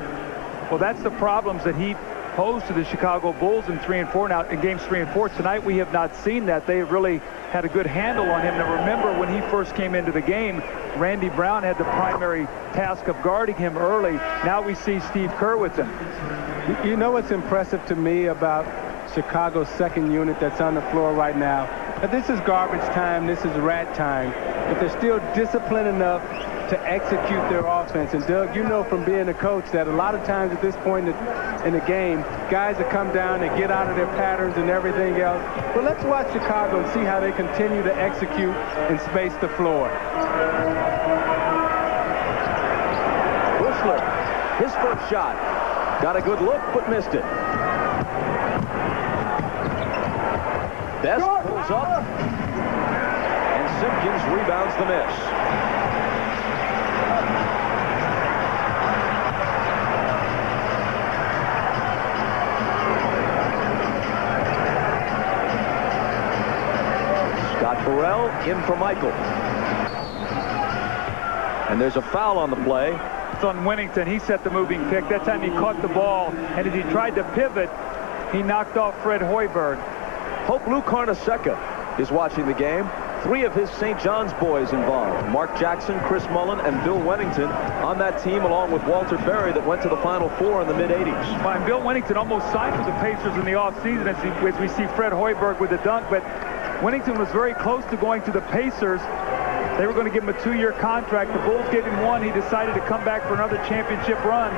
Well, that's the problems that he posed to the Chicago Bulls in 3 and 4. Now, in games 3 and 4 tonight, we have not seen that. They really had a good handle on him. Now, remember, when he first came into the game, Randy Brown had the primary task of guarding him early. Now we see Steve Kerr with him. You know what's impressive to me about Chicago's second unit that's on the floor right now? This is garbage time. This is rat time. But they're still disciplined enough to execute their offense. And Doug, you know from being a coach that a lot of times at this point in the game, guys that come down and get out of their patterns and everything else. But let's watch Chicago and see how they continue to execute and space the floor. Bushler, his first shot. Got a good look, but missed it. Best pulls up, and Simpkins rebounds the miss. Scott Burrell in for Michael. And there's a foul on the play. focused on Winnington. He set the moving pick. That time he caught the ball, and as he tried to pivot, he knocked off Fred Hoiberg. Hope Lou Carnesecca is watching the game. 3 of his St. John's boys involved. Mark Jackson, Chris Mullen, and Bill Wennington on that team, along with Walter Berry, that went to the Final Four in the mid-'80s. Fine. Bill Wennington almost signed with the Pacers in the offseason, as we see Fred Hoiberg with the dunk, but Wennington was very close to going to the Pacers. They were going to give him a 2-year contract. The Bulls gave him 1. He decided to come back for another championship run,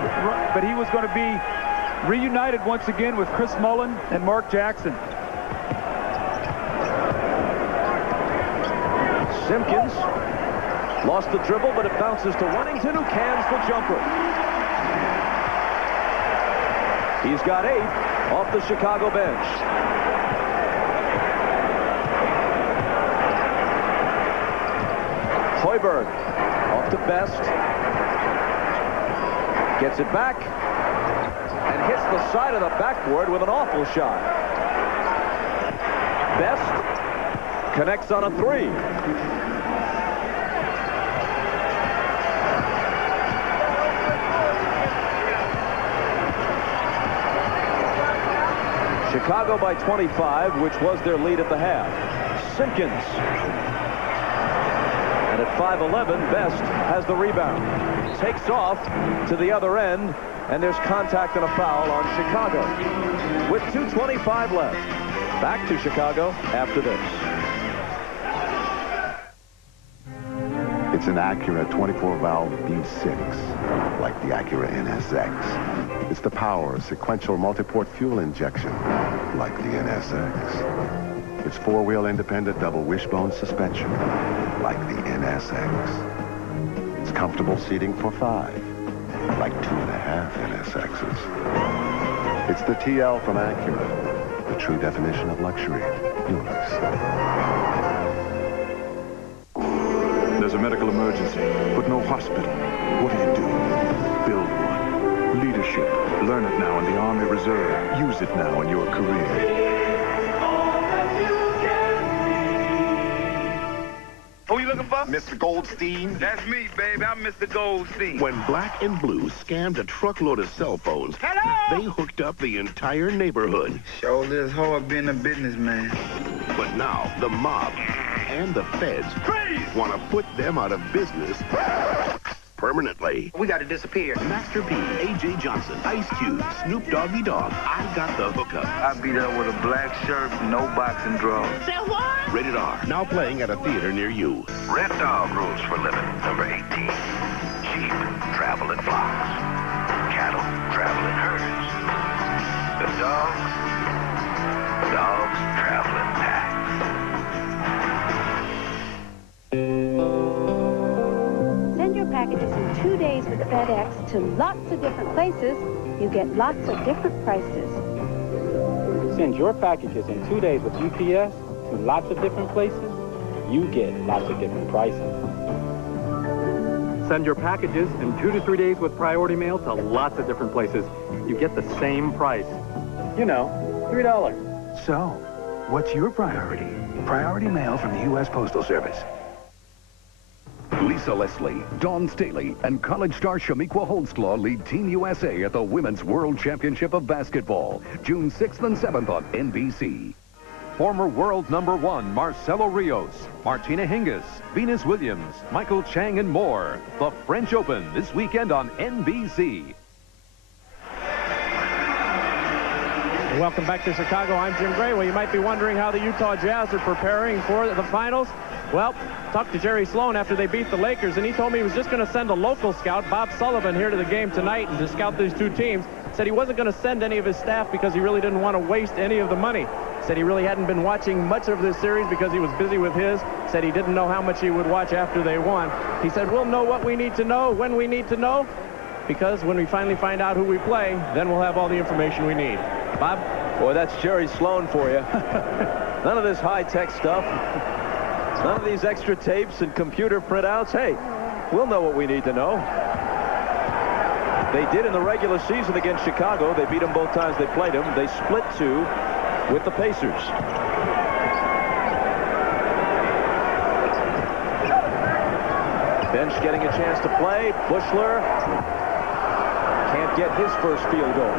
but he was going to be reunited once again with Chris Mullen and Mark Jackson. Simpkins lost the dribble, but it bounces to Wennington, who cans the jumper. He's got 8 off the Chicago bench. Hoiberg off to Best. Gets it back and hits the side of the backboard with an awful shot. Best connects on a 3. Chicago by 25, which was their lead at the half. Simpkins. And at 5'11", Best has the rebound. Takes off to the other end, and there's contact and a foul on Chicago. With 2:25 left. Back to Chicago after this. It's an Acura 24-valve V6, like the Acura NSX. It's the power of sequential multi-port fuel injection, like the NSX. It's 4-wheel independent double wishbone suspension, like the NSX. It's comfortable seating for 5, like 2.5 NSXs. It's the TL from Acura, the true definition of luxury. There's a medical emergency, but no hospital. What do? Build one. Leadership. Learn it now in the Army Reserve. Use it now in your career. Who you looking for? Mr. Goldstein. That's me, baby. I'm Mr. Goldstein. When Black and Blue scammed a truckload of cell phones, they hooked up the entire neighborhood. Sure is hard being a businessman. But now, the mob and the feds want to put them out of business permanently. We got to disappear. Master P, A.J. Johnson, Ice Cube, Snoop Doggy Dogg. I got the hookup. I beat up with a black shirt, no boxing draws. Say what? Rated R. Now playing at a theater near you. Red Dog rules for living. Number 18. Sheep travel in flocks. Cattle travel in herds. The dogs travel in packs. Send your packages in 2 days with FedEx to lots of different places. You get lots of different prices. Send your packages in 2 days with UPS to lots of different places. You get lots of different prices. Send your packages in 2 to 3 days with Priority Mail to lots of different places. You get the same price. You know, $3. So, what's your priority? Priority Mail from the U.S. Postal Service. Lisa Leslie, Dawn Staley, and college star Shamiqua Holdslaw lead Team USA at the Women's World Championship of Basketball, June 6th and 7th on NBC. Former world #1 Marcelo Rios, Martina Hingis, Venus Williams, Michael Chang, and more. The French Open this weekend on NBC. Welcome back to Chicago. I'm Jim Gray. Well, you might be wondering how the Utah Jazz are preparing for the finals. Well, talked to Jerry Sloan after they beat the Lakers, and he told me he was just going to send a local scout, Bob Sullivan, here to the game tonight and to scout these two teams. Said he wasn't going to send any of his staff because he really didn't want to waste any of the money. Said he really hadn't been watching much of this series because he was busy with his. Said he didn't know how much he would watch after they won. He said, we'll know what we need to know when we need to know, because when we finally find out who we play, then we'll have all the information we need. Bob? Boy, that's Jerry Sloan for you. None of this high-tech stuff. None of these extra tapes and computer printouts. Hey, we'll know what we need to know. They did in the regular season against Chicago. They beat them both times they played them. They split 2 with the Pacers. Bench getting a chance to play. Bushler can't get his first field goal.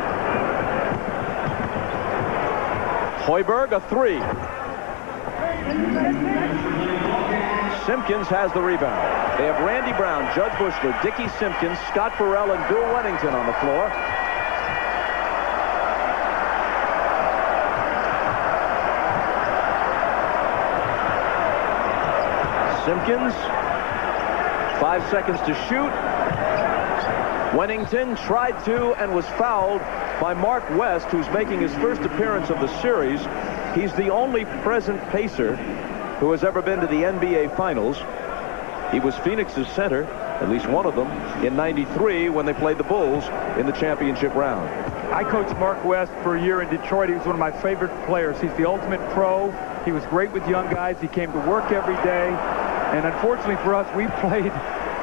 Hoiberg, a 3. Simpkins has the rebound. They have Randy Brown, Judd Bushler, Dickie Simpkins, Scott Burrell, and Bill Wennington on the floor. Simpkins, 5 seconds to shoot. Wennington tried to and was fouled by Mark West, who's making his first appearance of the series. He's the only present Pacer who has ever been to the NBA Finals. He was Phoenix's center, at least one of them, in '93 when they played the Bulls in the championship round. I coached Mark West for a year in Detroit. He was one of my favorite players. He's the ultimate pro. He was great with young guys. He came to work every day. And unfortunately for us, we played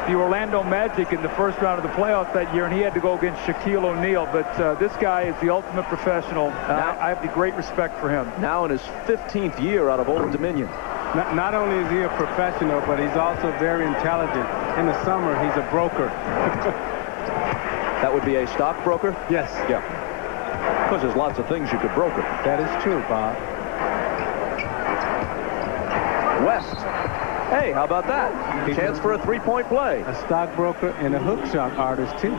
the Orlando Magic in the first round of the playoffs that year, and he had to go against Shaquille O'Neal. But this guy is the ultimate professional. I have the great respect for him. Now in his 15th year out of Old Dominion. Not only is he a professional, but he's also very intelligent. In the summer, he's a broker. That would be a stockbroker? Yes. Yeah. Because there's lots of things you could broker. That is true, Bob. West. Hey, how about that? Chance for a three-point play. A stockbroker and a hook shot artist, too.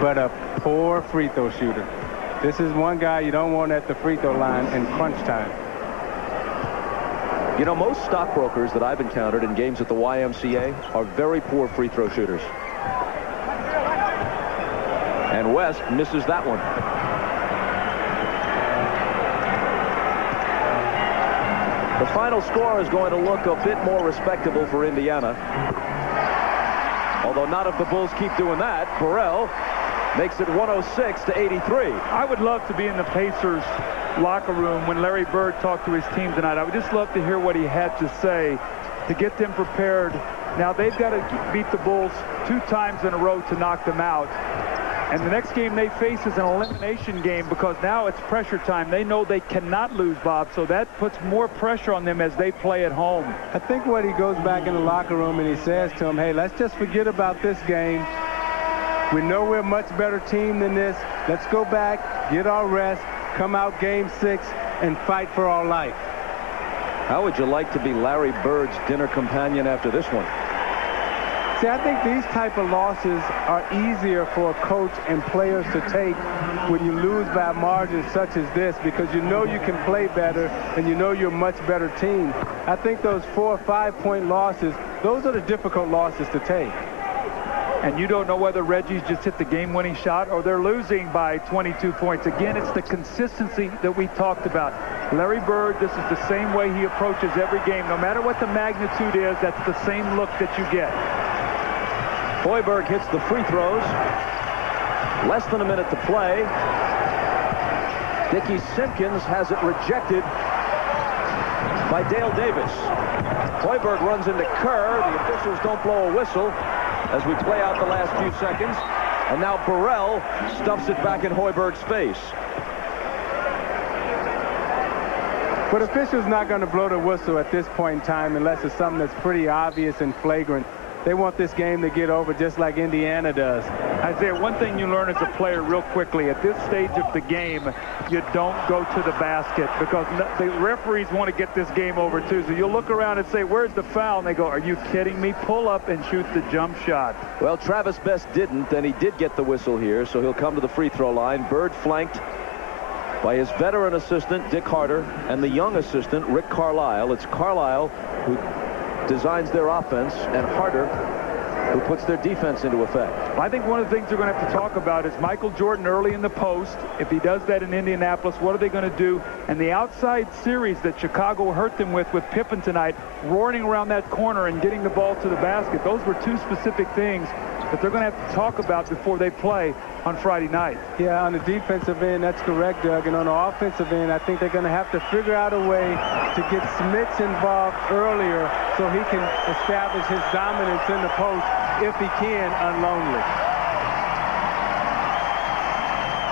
But a poor free throw shooter. This is one guy you don't want at the free throw line in crunch time. You know, most stockbrokers that I've encountered in games at the YMCA are very poor free throw shooters. And West misses that one. The final score is going to look a bit more respectable for Indiana. Although not if the Bulls keep doing that. Burrell makes it 106-83. I would love to be in the Pacers locker room when Larry Bird talked to his team tonight. I would just love to hear what he had to say to get them prepared. Now they've got to beat the Bulls 2 times in a row to knock them out. And the next game they face is an elimination game because now it's pressure time. They know they cannot lose, Bob, so that puts more pressure on them as they play at home. I think what he goes back in the locker room and he says to them, hey, let's just forget about this game. We know we're a much better team than this. Let's go back, get our rest, come out game 6, and fight for our life. How would you like to be Larry Bird's dinner companion after this one? See, I think these type of losses are easier for a coach and players to take when you lose by margins such as this because you know you can play better and you know you're a much better team. I think those 4 or 5 point losses, those are the difficult losses to take. And you don't know whether Reggie's just hit the game-winning shot or they're losing by 22 points. Again, it's the consistency that we talked about. Larry Bird, this is the same way he approaches every game. No matter what the magnitude is, that's the same look that you get. Hoiberg hits the free throws. Less than a minute to play. Dickie Simpkins has it rejected by Dale Davis. Hoiberg runs into Kerr. The officials don't blow a whistle as we play out the last few seconds. And now Burrell stuffs it back in Hoiberg's face. But officials not going to blow the whistle at this point in time unless it's something that's pretty obvious and flagrant. They want this game to get over just like Indiana does. Isaiah, one thing you learn as a player real quickly, at this stage of the game, you don't go to the basket because the referees want to get this game over too. So you'll look around and say, where's the foul? And they go, are you kidding me? Pull up and shoot the jump shot. Well, Travis Best didn't, and he did get the whistle here, so he'll come to the free throw line. Bird flanked by his veteran assistant, Dick Harder, and the young assistant, Rick Carlisle. It's Carlisle who designs their offense, and Harder who puts their defense into effect. I think one of the things they're going to have to talk about is Michael Jordan early in the post. If he does that in Indianapolis, what are they going to do? And the outside series that Chicago hurt them with Pippen tonight, roaring around that corner and getting the ball to the basket. Those were 2 specific things that they're going to have to talk about before they play on Friday night. Yeah, on the defensive end, that's correct, Doug. And on the offensive end, I think they're going to have to figure out a way to get Smits involved earlier so he can establish his dominance in the post if he can, unlonely.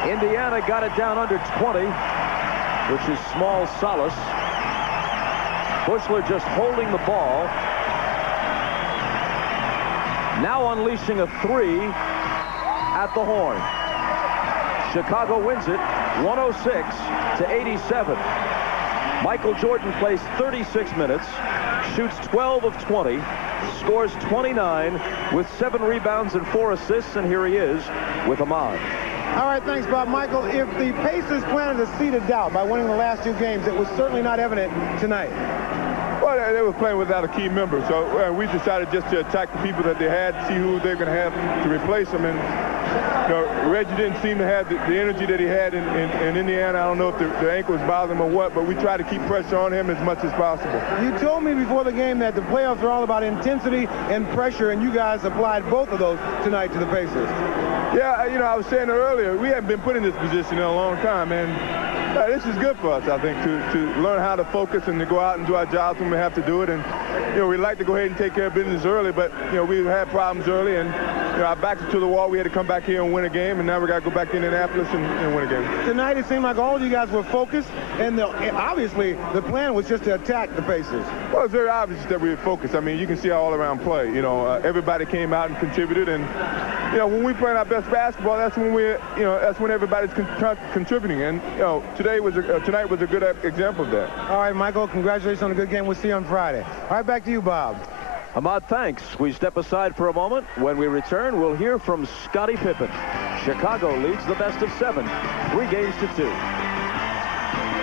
Indiana got it down under 20, which is small solace. Bushler just holding the ball. Now unleashing a 3 at the horn. Chicago wins it 106-87. Michael Jordan plays 36 minutes, shoots 12 of 20, scores 29 with 7 rebounds and 4 assists, and here he is with Ahmad. All right, thanks, Bob. Michael, if the Pacers planted a seed of doubt by winning the last 2 games, it was certainly not evident tonight. Well, they were playing without a key member, so we decided just to attack the people that they had, see who they're going to have to replace them. And Reggie didn't seem to have the energy that he had in Indiana. I don't know if the ankle was bothering him or what, but we tried to keep pressure on him as much as possible. You told me before the game that the playoffs are all about intensity and pressure, and you guys applied both of those tonight to the Pacers. Yeah, I was saying it earlier, we haven't been put in this position in a long time, and this is good for us, I think, to learn how to focus and to go out and do our jobs when we have to do it. And, we like to go ahead and take care of business early, but, we've had problems early, and, our backs are to the wall. We had to come back here and win a game, and now we got to go back to Indianapolis and win a game. Tonight, it seemed like all of you guys were focused, and obviously the plan was just to attack the Pacers. Well, it's very obvious that we were focused. I mean, you can see our all-around play. Everybody came out and contributed, and, when we play our best basketball, that's when that's when everybody's contributing. And, tonight was a good example of that. All right, Michael, congratulations on a good game. We'll see you on Friday. All right, back to you, Bob. Ahmad, thanks. We step aside for a moment. When we return, we'll hear from Scottie Pippen. Chicago leads the best of 7, 3 games to 2.